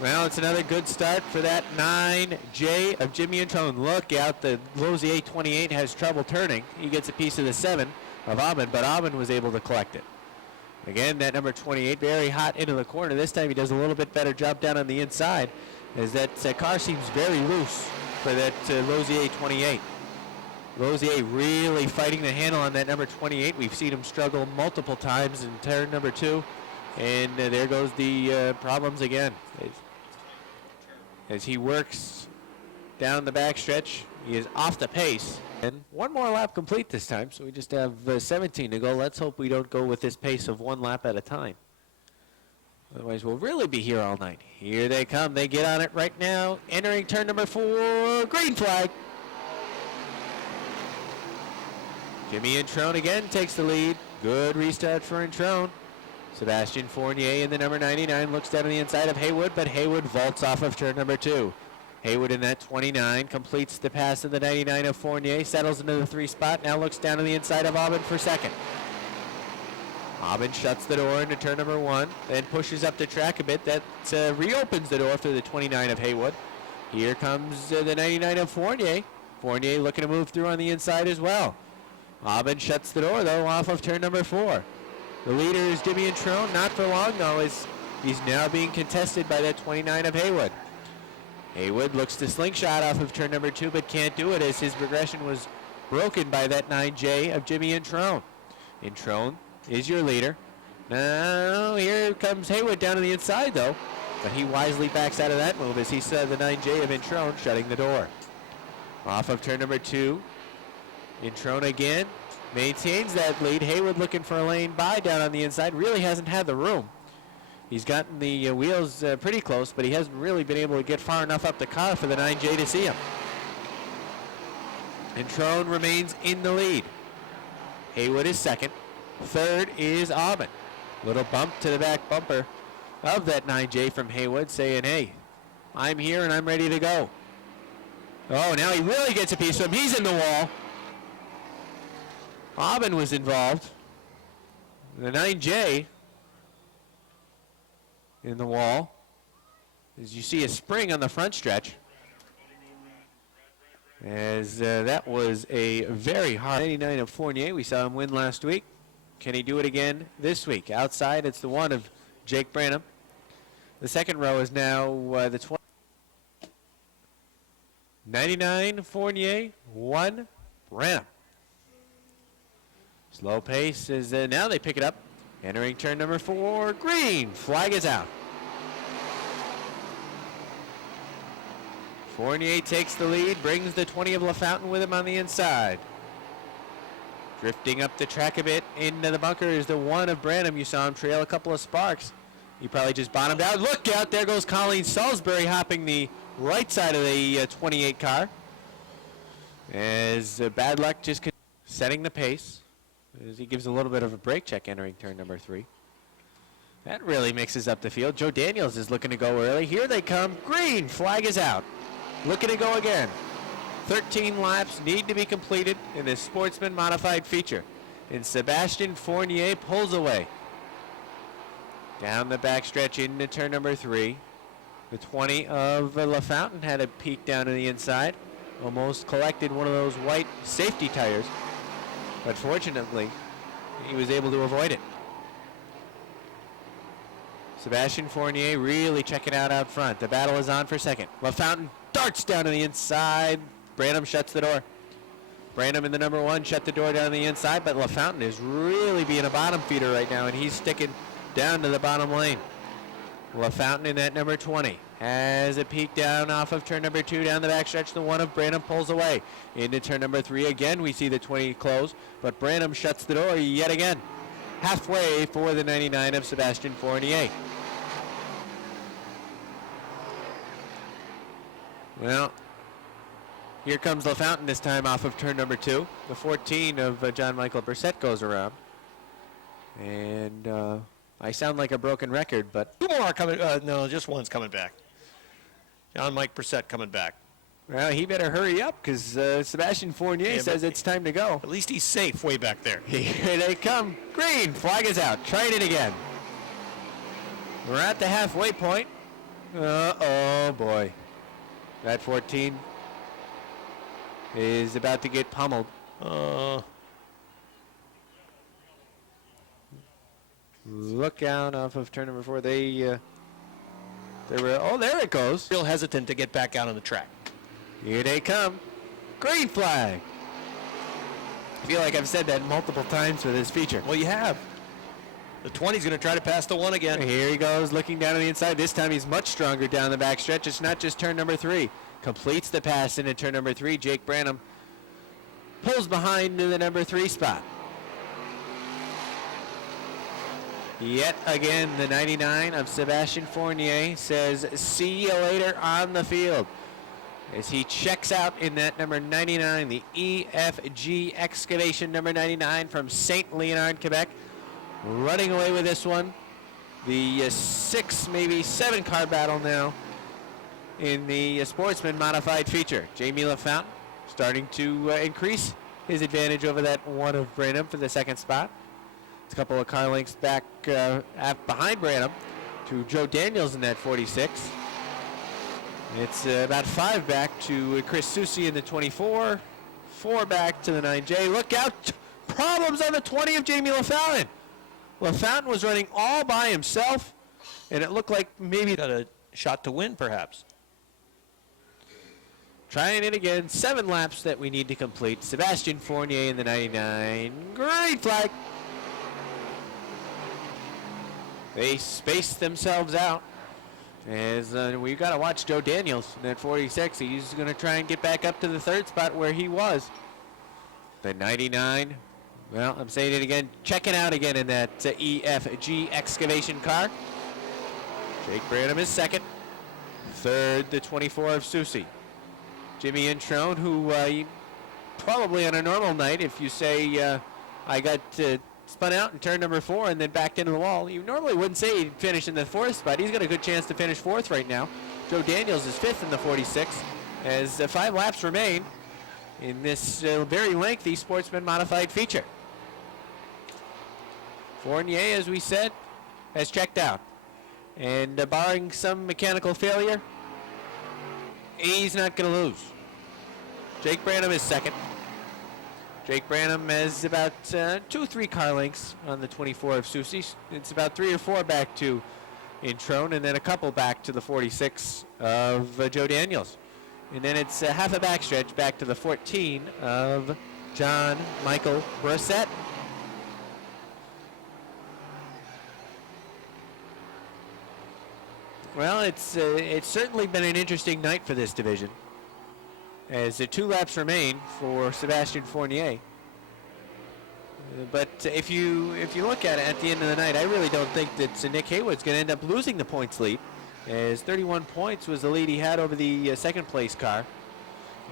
Well, it's another good start for that 9J of Jimmy Introne. Look out, the Lozier 28 has trouble turning. He gets a piece of the 7 of Aubin, but Aubin was able to collect it. Again, that number 28 very hot into the corner. This time he does a little bit better job down on the inside, as that car seems very loose for that Lozier 28. Lozier really fighting the handle on that number 28. We've seen him struggle multiple times in turn number 2. And there goes the problems again. As he works down the backstretch, he is off the pace. And one more lap complete this time, so we just have 17 to go. Let's hope we don't go with this pace of one lap at a time. Otherwise, we'll really be here all night. Here they come. They get on it right now. Entering turn number 4, green flag. Jimmy Introne again takes the lead. Good restart for Introne. Sebastian Fournier in the number 99 looks down on the inside of Haywood, but Haywood vaults off of turn number 2. Haywood in that 29 completes the pass of the 99 of Fournier, settles into the 3 spot, now looks down on the inside of Aubin for second. Aubin shuts the door into turn number 1, then pushes up the track a bit. That reopens the door for the 29 of Haywood. Here comes the 99 of Fournier. Fournier looking to move through on the inside as well. Aubin shuts the door, though, off of turn number 4. The leader is Jimmy Introne, not for long though, as he's now being contested by that 29 of Haywood. Haywood looks to slingshot off of turn number 2, but can't do it as his progression was broken by that 9J of Jimmy Introne. Introne is your leader. Now here comes Haywood down to the inside though, but he wisely backs out of that move as he saw the 9J of Introne shutting the door. Off of turn number 2, Introne again maintains that lead. Haywood looking for a lane by down on the inside, really hasn't had the room. He's gotten the wheels pretty close, but he hasn't really been able to get far enough up the car for the 9J to see him. Introne remains in the lead. Haywood is second. Third is Aubin. Little bump to the back bumper of that 9J from Haywood saying, hey, I'm here and I'm ready to go. Oh, now he really gets a piece of him. He's in the wall. Aubin was involved. The 9J in the wall. As you see a spring on the front stretch. As that was a very hard 99 of Fournier. We saw him win last week. Can he do it again this week? Outside, it's the 1 of Jake Branham. The second row is now the 20. 99 Fournier, 1 Branham. Slow pace is now they pick it up. Entering turn number 4, green. Flag is out. Fournier takes the lead, brings the 20 of LaFountain with him on the inside. Drifting up the track a bit into the bunker is the 1 of Branham. You saw him trail a couple of sparks. He probably just bottomed out. Look out, there goes Colleen Salisbury hopping the right side of the 28 car. As bad luck just setting the pace. As he gives a little bit of a brake check entering turn number 3. That really mixes up the field. Joe Daniels is looking to go early. Here they come. Green. Flag is out. Looking to go again. 13 laps need to be completed in this sportsman modified feature. And Sebastian Fournier pulls away. Down the backstretch into turn number 3. The 20 of LaFountain had a peek down to the inside. Almost collected one of those white safety tires. But fortunately, he was able to avoid it. Sebastian Fournier really checking out front. The battle is on for second. LaFountain darts down to the inside. Branham shuts the door. Branham in the number 1 shut the door down the inside, but LaFountain is really being a bottom feeder right now, and he's sticking down to the bottom lane. LaFountain in that number 20 has a peek down off of turn number 2 down the backstretch. The 1 of Branham pulls away. Into turn number 3 again, we see the 20 close, but Branham shuts the door yet again. Halfway for the 99 of Sebastian Fournier. Well, here comes LaFountain this time off of turn number 2. The 14 of John Michael Brissett goes around. And I sound like a broken record, but 2 more are coming. No, just 1's coming back. John Mike Brissett coming back. well, he better hurry up because Sebastian Fournier says it's time to go. At least he's safe way back there. Here they come. Green. Flag is out. Trying it again. We're at the halfway point. Oh, boy. That 14 is about to get pummeled. Look out off of turn number 4. They were, oh, there it goes. Real hesitant to get back out on the track. Here they come. Green flag. I feel like I've said that multiple times for this feature. Well, you have. The 20's going to try to pass the 1 again. Here he goes, looking down on the inside. This time he's much stronger down the back stretch. It's not just turn number 3. Completes the pass into turn number 3. Jake Branham pulls behind to the number 3 spot. Yet again, the 99 of Sebastian Fournier says, see you later on the field. As he checks out in that number 99, the EFG Excavation number 99 from St. Leonard, Quebec. Running away with this one. The 6, maybe 7 car battle now in the Sportsman Modified feature. Jamie LaFountain starting to increase his advantage over that 1 of Branham for the 2nd spot. It's a couple of car lengths back behind Branham to Joe Daniels in that 46. It's about 5 back to Chris Susi in the 24. 4 back to the 9J. Look out! Problems on the 20 of Jamie LaFountain. LaFountain was running all by himself, and it looked like maybe got a shot to win, perhaps. Trying it again. 7 laps that we need to complete. Sebastian Fournier in the 99. Green flag. They space themselves out. As we've got to watch Joe Daniels in that 46. He's going to try and get back up to the third spot where he was. The 99. Well, I'm saying it again. Checking out again in that EFG excavation car. Jake Branham is second. Third, the 24 of Susie. Jimmy Introne, who probably on a normal night, if you say I got spun out in turn number 4 and then backed into the wall, you normally wouldn't say he'd finish in the 4th spot. He's got a good chance to finish 4th right now. Joe Daniels is 5th in the 46 as 5 laps remain in this very lengthy Sportsman Modified feature. Fournier, as we said, has checked out. And barring some mechanical failure, he's not going to lose. Jake Branham is second. Jake Branham has about 2-3 car lengths on the 24 of Susie. It's about 3 or 4 back to Introne, and then a couple back to the 46 of Joe Daniels. And then it's half a backstretch back to the 14 of John Michael Brissett. Well, it's certainly been an interesting night for this division, as the 2 laps remain for Sebastien Fournier. But if you look at it at the end of the night, I really don't think that Nick Haywood's going to end up losing the points lead, as 31 points was the lead he had over the second place car.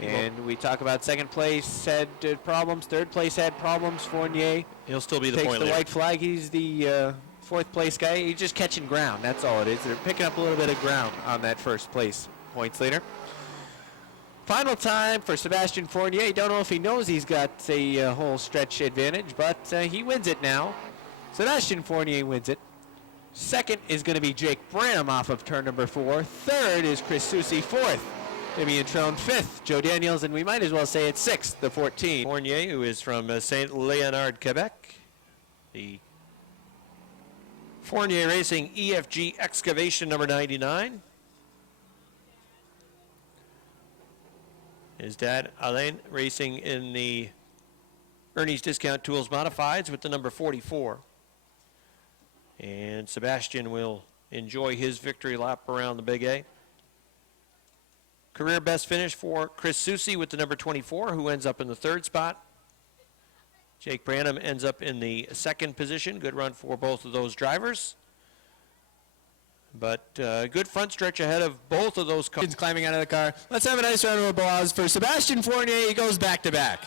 And we talk about second place had problems, third place had problems. Fournier, He'll still be the takes point the leader. white flag. He's the 4th place guy. He's just catching ground. That's all it is. They're picking up a little bit of ground on that first place points leader. Final time for Sebastien Fournier. Don't know if he knows he's got a whole stretch advantage, but he wins it now. Sebastien Fournier wins it. Second is going to be Jake Branham off of turn number 4. Third is Chris Susie. 4th, Jimmy Introne. 5th, Joe Daniels, and we might as well say it's 6th, the 14. Fournier, who is from St. Leonard, Quebec. The Fournier Racing EFG Excavation number 99. His dad, Alain, racing in the Ernie's Discount Tools Modifieds with the number 44. And Sebastian will enjoy his victory lap around the Big A. Career best finish for Chris Susie with the number 24, who ends up in the 3rd spot. Jake Branham ends up in the 2nd position. Good run for both of those drivers. But good front stretch ahead of both of those cars. Climbing out of the car. Let's have a nice round of applause for Sebastien Fournier. He goes back to back.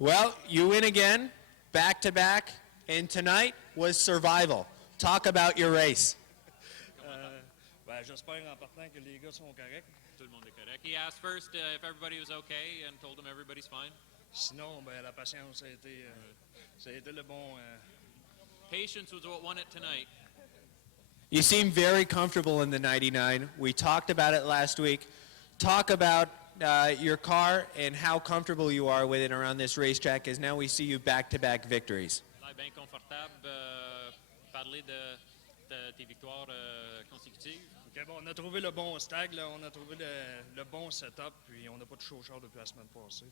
Well, you win again, back to back, and tonight was survival. Talk about your race. J'espère en partant que les gars sont corrects. Tout le monde est correct. He asked first if everybody was okay and told him everybody's fine. Sinon, la patience, ça a été le bon. Patience was what won it tonight. You seem very comfortable in the 99. We talked about it last week. Talk about your car and how comfortable you are with it around this racetrack, as now we see you back-to-back victories. Là, bien confortable. Parler de tes victoires consécutives. Okay, bon, on a trouvé le bon stag, là, on a trouvé le bon setup, puis on n'a pas touché au char depuis la semaine passée.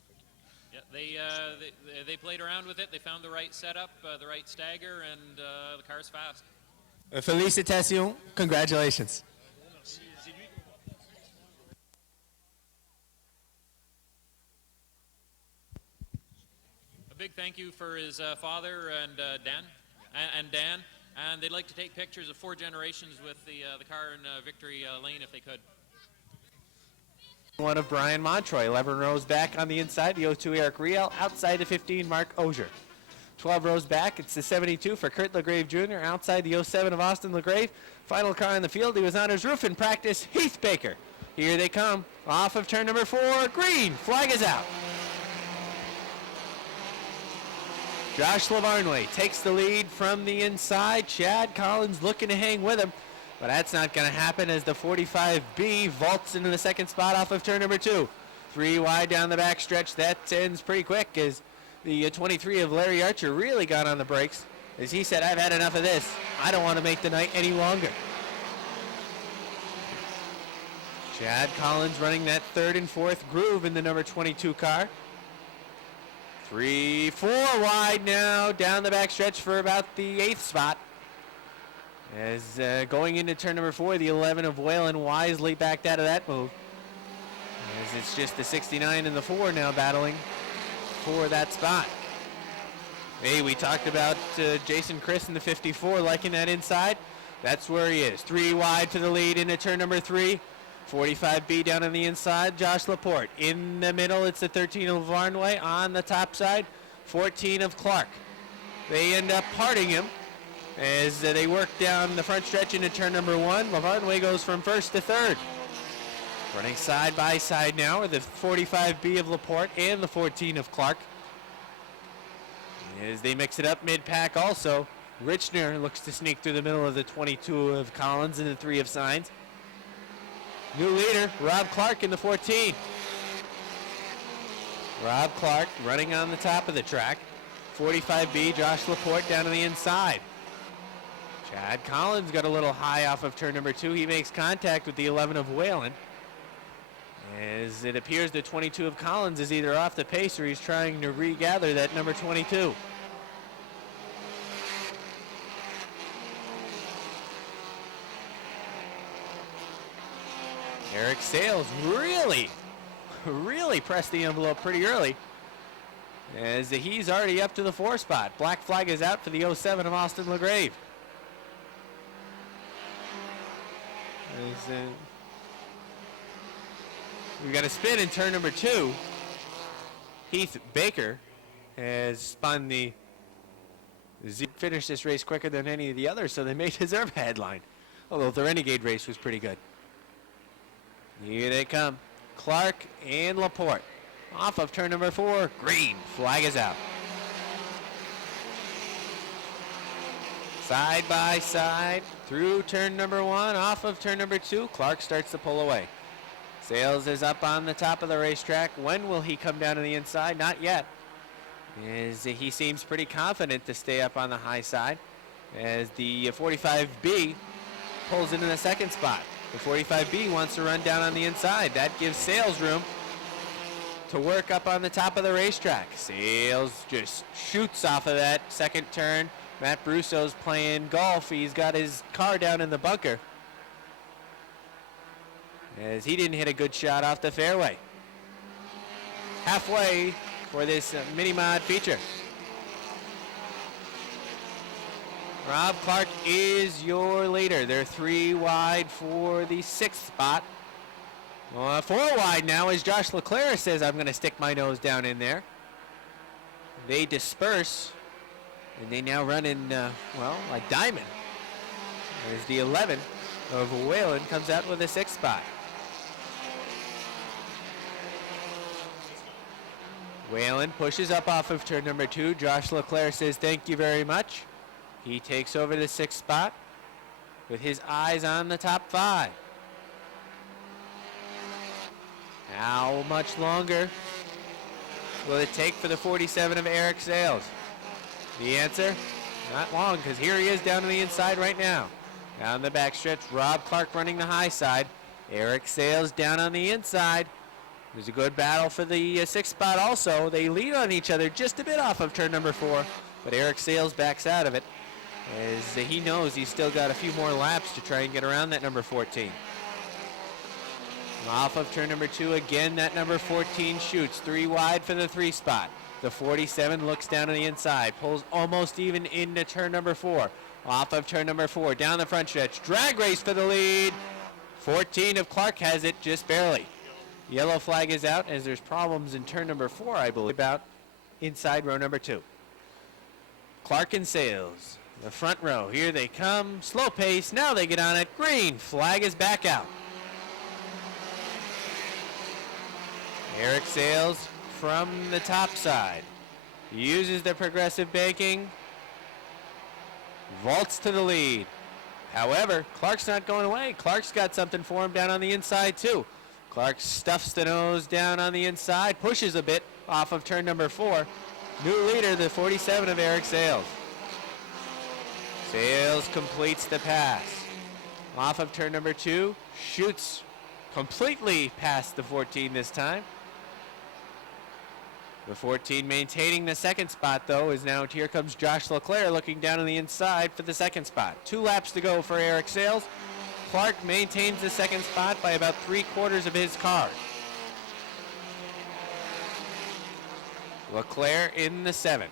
Yeah, they played around with it. They found the right setup, the right stagger, and the car's fast. Félicitations. Congratulations. A big thank you for his father and Dan, and they'd like to take pictures of 4 generations with the car in victory lane if they could. One of Brian Montroy. 11 rows back on the inside, the 02 Eric Riel. Outside the 15, Mark Ogier. 12 rows back, it's the 72 for Kurt LaGrave Jr. Outside the 07 of Austin LaGrave. Final car in the field, he was on his roof in practice, Heath Baker. Here they come, off of turn number 4, green, flag is out. Josh Lavarnway takes the lead from the inside. Chad Collins looking to hang with him, but that's not going to happen as the 45B vaults into the 2nd spot off of turn number 2. 3 wide down the back stretch. That ends pretty quick as the 23 of Larry Archer really got on the brakes. As he said, I've had enough of this. I don't want to make the night any longer. Chad Collins running that third and fourth groove in the number 22 car. 3, 4 wide now down the back stretch for about the 8th spot. As going into turn number 4, the 11 of Whalen wisely backed out of that move. As it's just the 69 and the 4 now battling for that spot. Hey, we talked about Jason Chris in the 54 liking that inside. That's where he is. 3 wide to the lead into turn number 3. 45B down on the inside, Josh Laporte. In the middle, it's the 13 of Varnway. On the top side, 14 of Clark. They end up parting him as they work down the front stretch into turn number 1. Varnway goes from first to third. Running side by side now are the 45B of Laporte and the 14 of Clark. As they mix it up mid-pack also, Richner looks to sneak through the middle of the 22 of Collins and the 3 of Signs. New leader, Rob Clark in the 14. Rob Clark running on the top of the track. 45B, Josh Laporte down on the inside. Chad Collins got a little high off of turn number 2. He makes contact with the 11 of Whalen. As it appears the 22 of Collins is either off the pace or he's trying to regather that number 22. Eric Sales really pressed the envelope pretty early as he's already up to the 4 spot. Black flag is out for the 07 of Austin LaGrave. We've got a spin in turn number 2. Heath Baker has spun the finished this race quicker than any of the others, so they may deserve a headline. Although the Renegade race was pretty good. Here they come. Clark and Laporte. Off of turn number 4. Green. Flag is out. Side by side through turn number 1. Off of turn number 2. Clark starts to pull away. Sales is up on the top of the racetrack. When will he come down to the inside? Not yet. As he seems pretty confident to stay up on the high side. As the 45B pulls into the 2nd spot. The 45B wants to run down on the inside. That gives Sales room to work up on the top of the racetrack. Sales just shoots off of that 2nd turn. Matt Brusso's playing golf. He's got his car down in the bunker as he didn't hit a good shot off the fairway. Halfway for this mini mod feature. Rob Clark is your leader. They're 3 wide for the 6th spot. 4 wide now as Josh Leclerc says, I'm going to stick my nose down in there. They disperse, and they now run in, a diamond. As the 11 of Whalen comes out with a 6th spot. Whalen pushes up off of turn number 2. Josh Leclerc says, thank you very much. He takes over the 6th spot with his eyes on the top 5. How much longer will it take for the 47 of Eric Sales? The answer, not long, because here he is down on the inside right now. Down the back stretch, Rob Clark running the high side. Eric Sales down on the inside. There's a good battle for the 6th spot also. They lead on each other just a bit off of turn number 4, but Eric Sales backs out of it as he knows he's still got a few more laps to try and get around that number 14. Off of turn number 2 again, that number 14 shoots 3 wide for the 3 spot. The 47 looks down on the inside, pulls almost even into turn number 4. Off of turn number 4, down the front stretch, drag race for the lead. 14 of Clark has it just barely. Yellow flag is out as there's problems in turn number 4, I believe, about inside row number 2. Clark and Sales, the front row, here they come, slow pace, now they get on it, green, flag is back out. Eric Sales from the top side, uses the progressive banking, vaults to the lead. However, Clark's not going away. Clark's got something for him down on the inside too. Clark stuffs the nose down on the inside, pushes a bit off of turn number 4. New leader, the 47 of Eric Sales. Sales completes the pass. Off of turn number 2, shoots completely past the 14 this time. The 14 maintaining the second spot, though, is now here comes Josh Leclerc looking down on the inside for the second spot. 2 laps to go for Eric Sales. Clark maintains the second spot by about 3/4 of his car. Leclerc in the 7.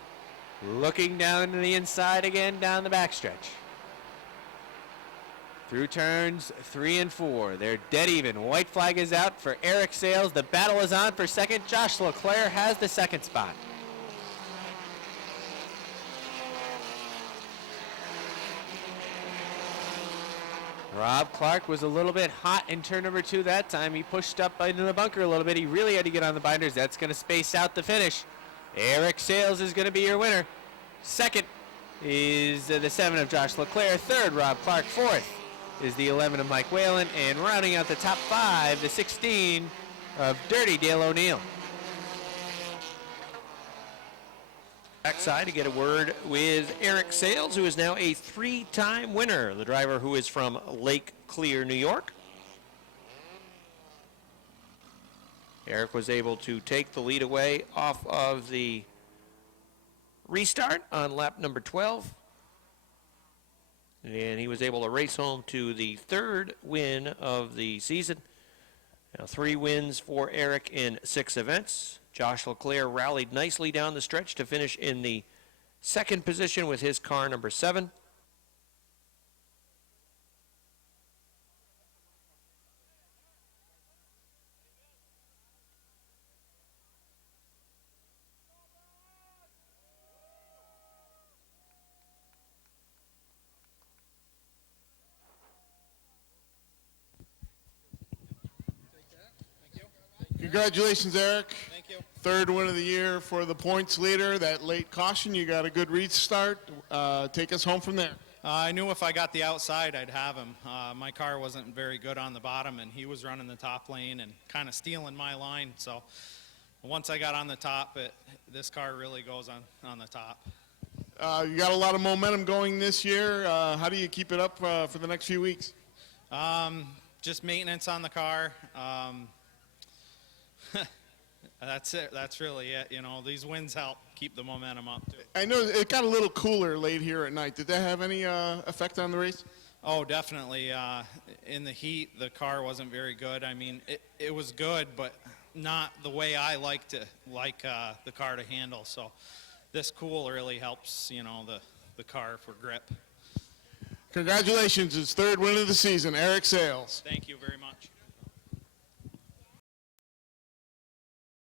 Looking down to the inside again, down the backstretch. Through turns 3 and 4. They're dead even. White flag is out for Eric Sales. The battle is on for second. Josh Leclerc has the second spot. Rob Clark was a little bit hot in turn number 2 that time. He pushed up into the bunker a little bit. He really had to get on the binders. That's going to space out the finish. Eric Sales is going to be your winner. Second is the 7 of Josh Leclerc. Third, Rob Clark. Fourth is the 11 of Mike Whalen. And rounding out the top 5, the 16 of Dirty Dale O'Neill. Backside to get a word with Eric Sales, who is now a 3-time winner. The driver who is from Lake Clear, New York. Eric was able to take the lead away off of the restart on lap number 12. And he was able to race home to the 3rd win of the season. Now 3 wins for Eric in 6 events. Josh Leclerc rallied nicely down the stretch to finish in the 2nd position with his car number 7. Congratulations, Eric. Thank you. 3rd win of the year for the points leader. That late caution, you got a good restart. Take us home from there. I knew if I got the outside, I'd have him. My car wasn't very good on the bottom, and he was running the top lane and kind of stealing my line. So once I got on the top, this car really goes on the top. You got a lot of momentum going this year. How do you keep it up for the next few weeks? Just maintenance on the car. That's it. That's really it. You know, these wins help keep the momentum up, too. I know it got a little cooler late here at night. Did that have any effect on the race? Oh, definitely. In the heat, the car wasn't very good. I mean, it was good, but not the way I like the car to handle. So this cool really helps, you know, the car for grip. Congratulations. It's 3rd win of the season, Eric Sales. Thank you very much.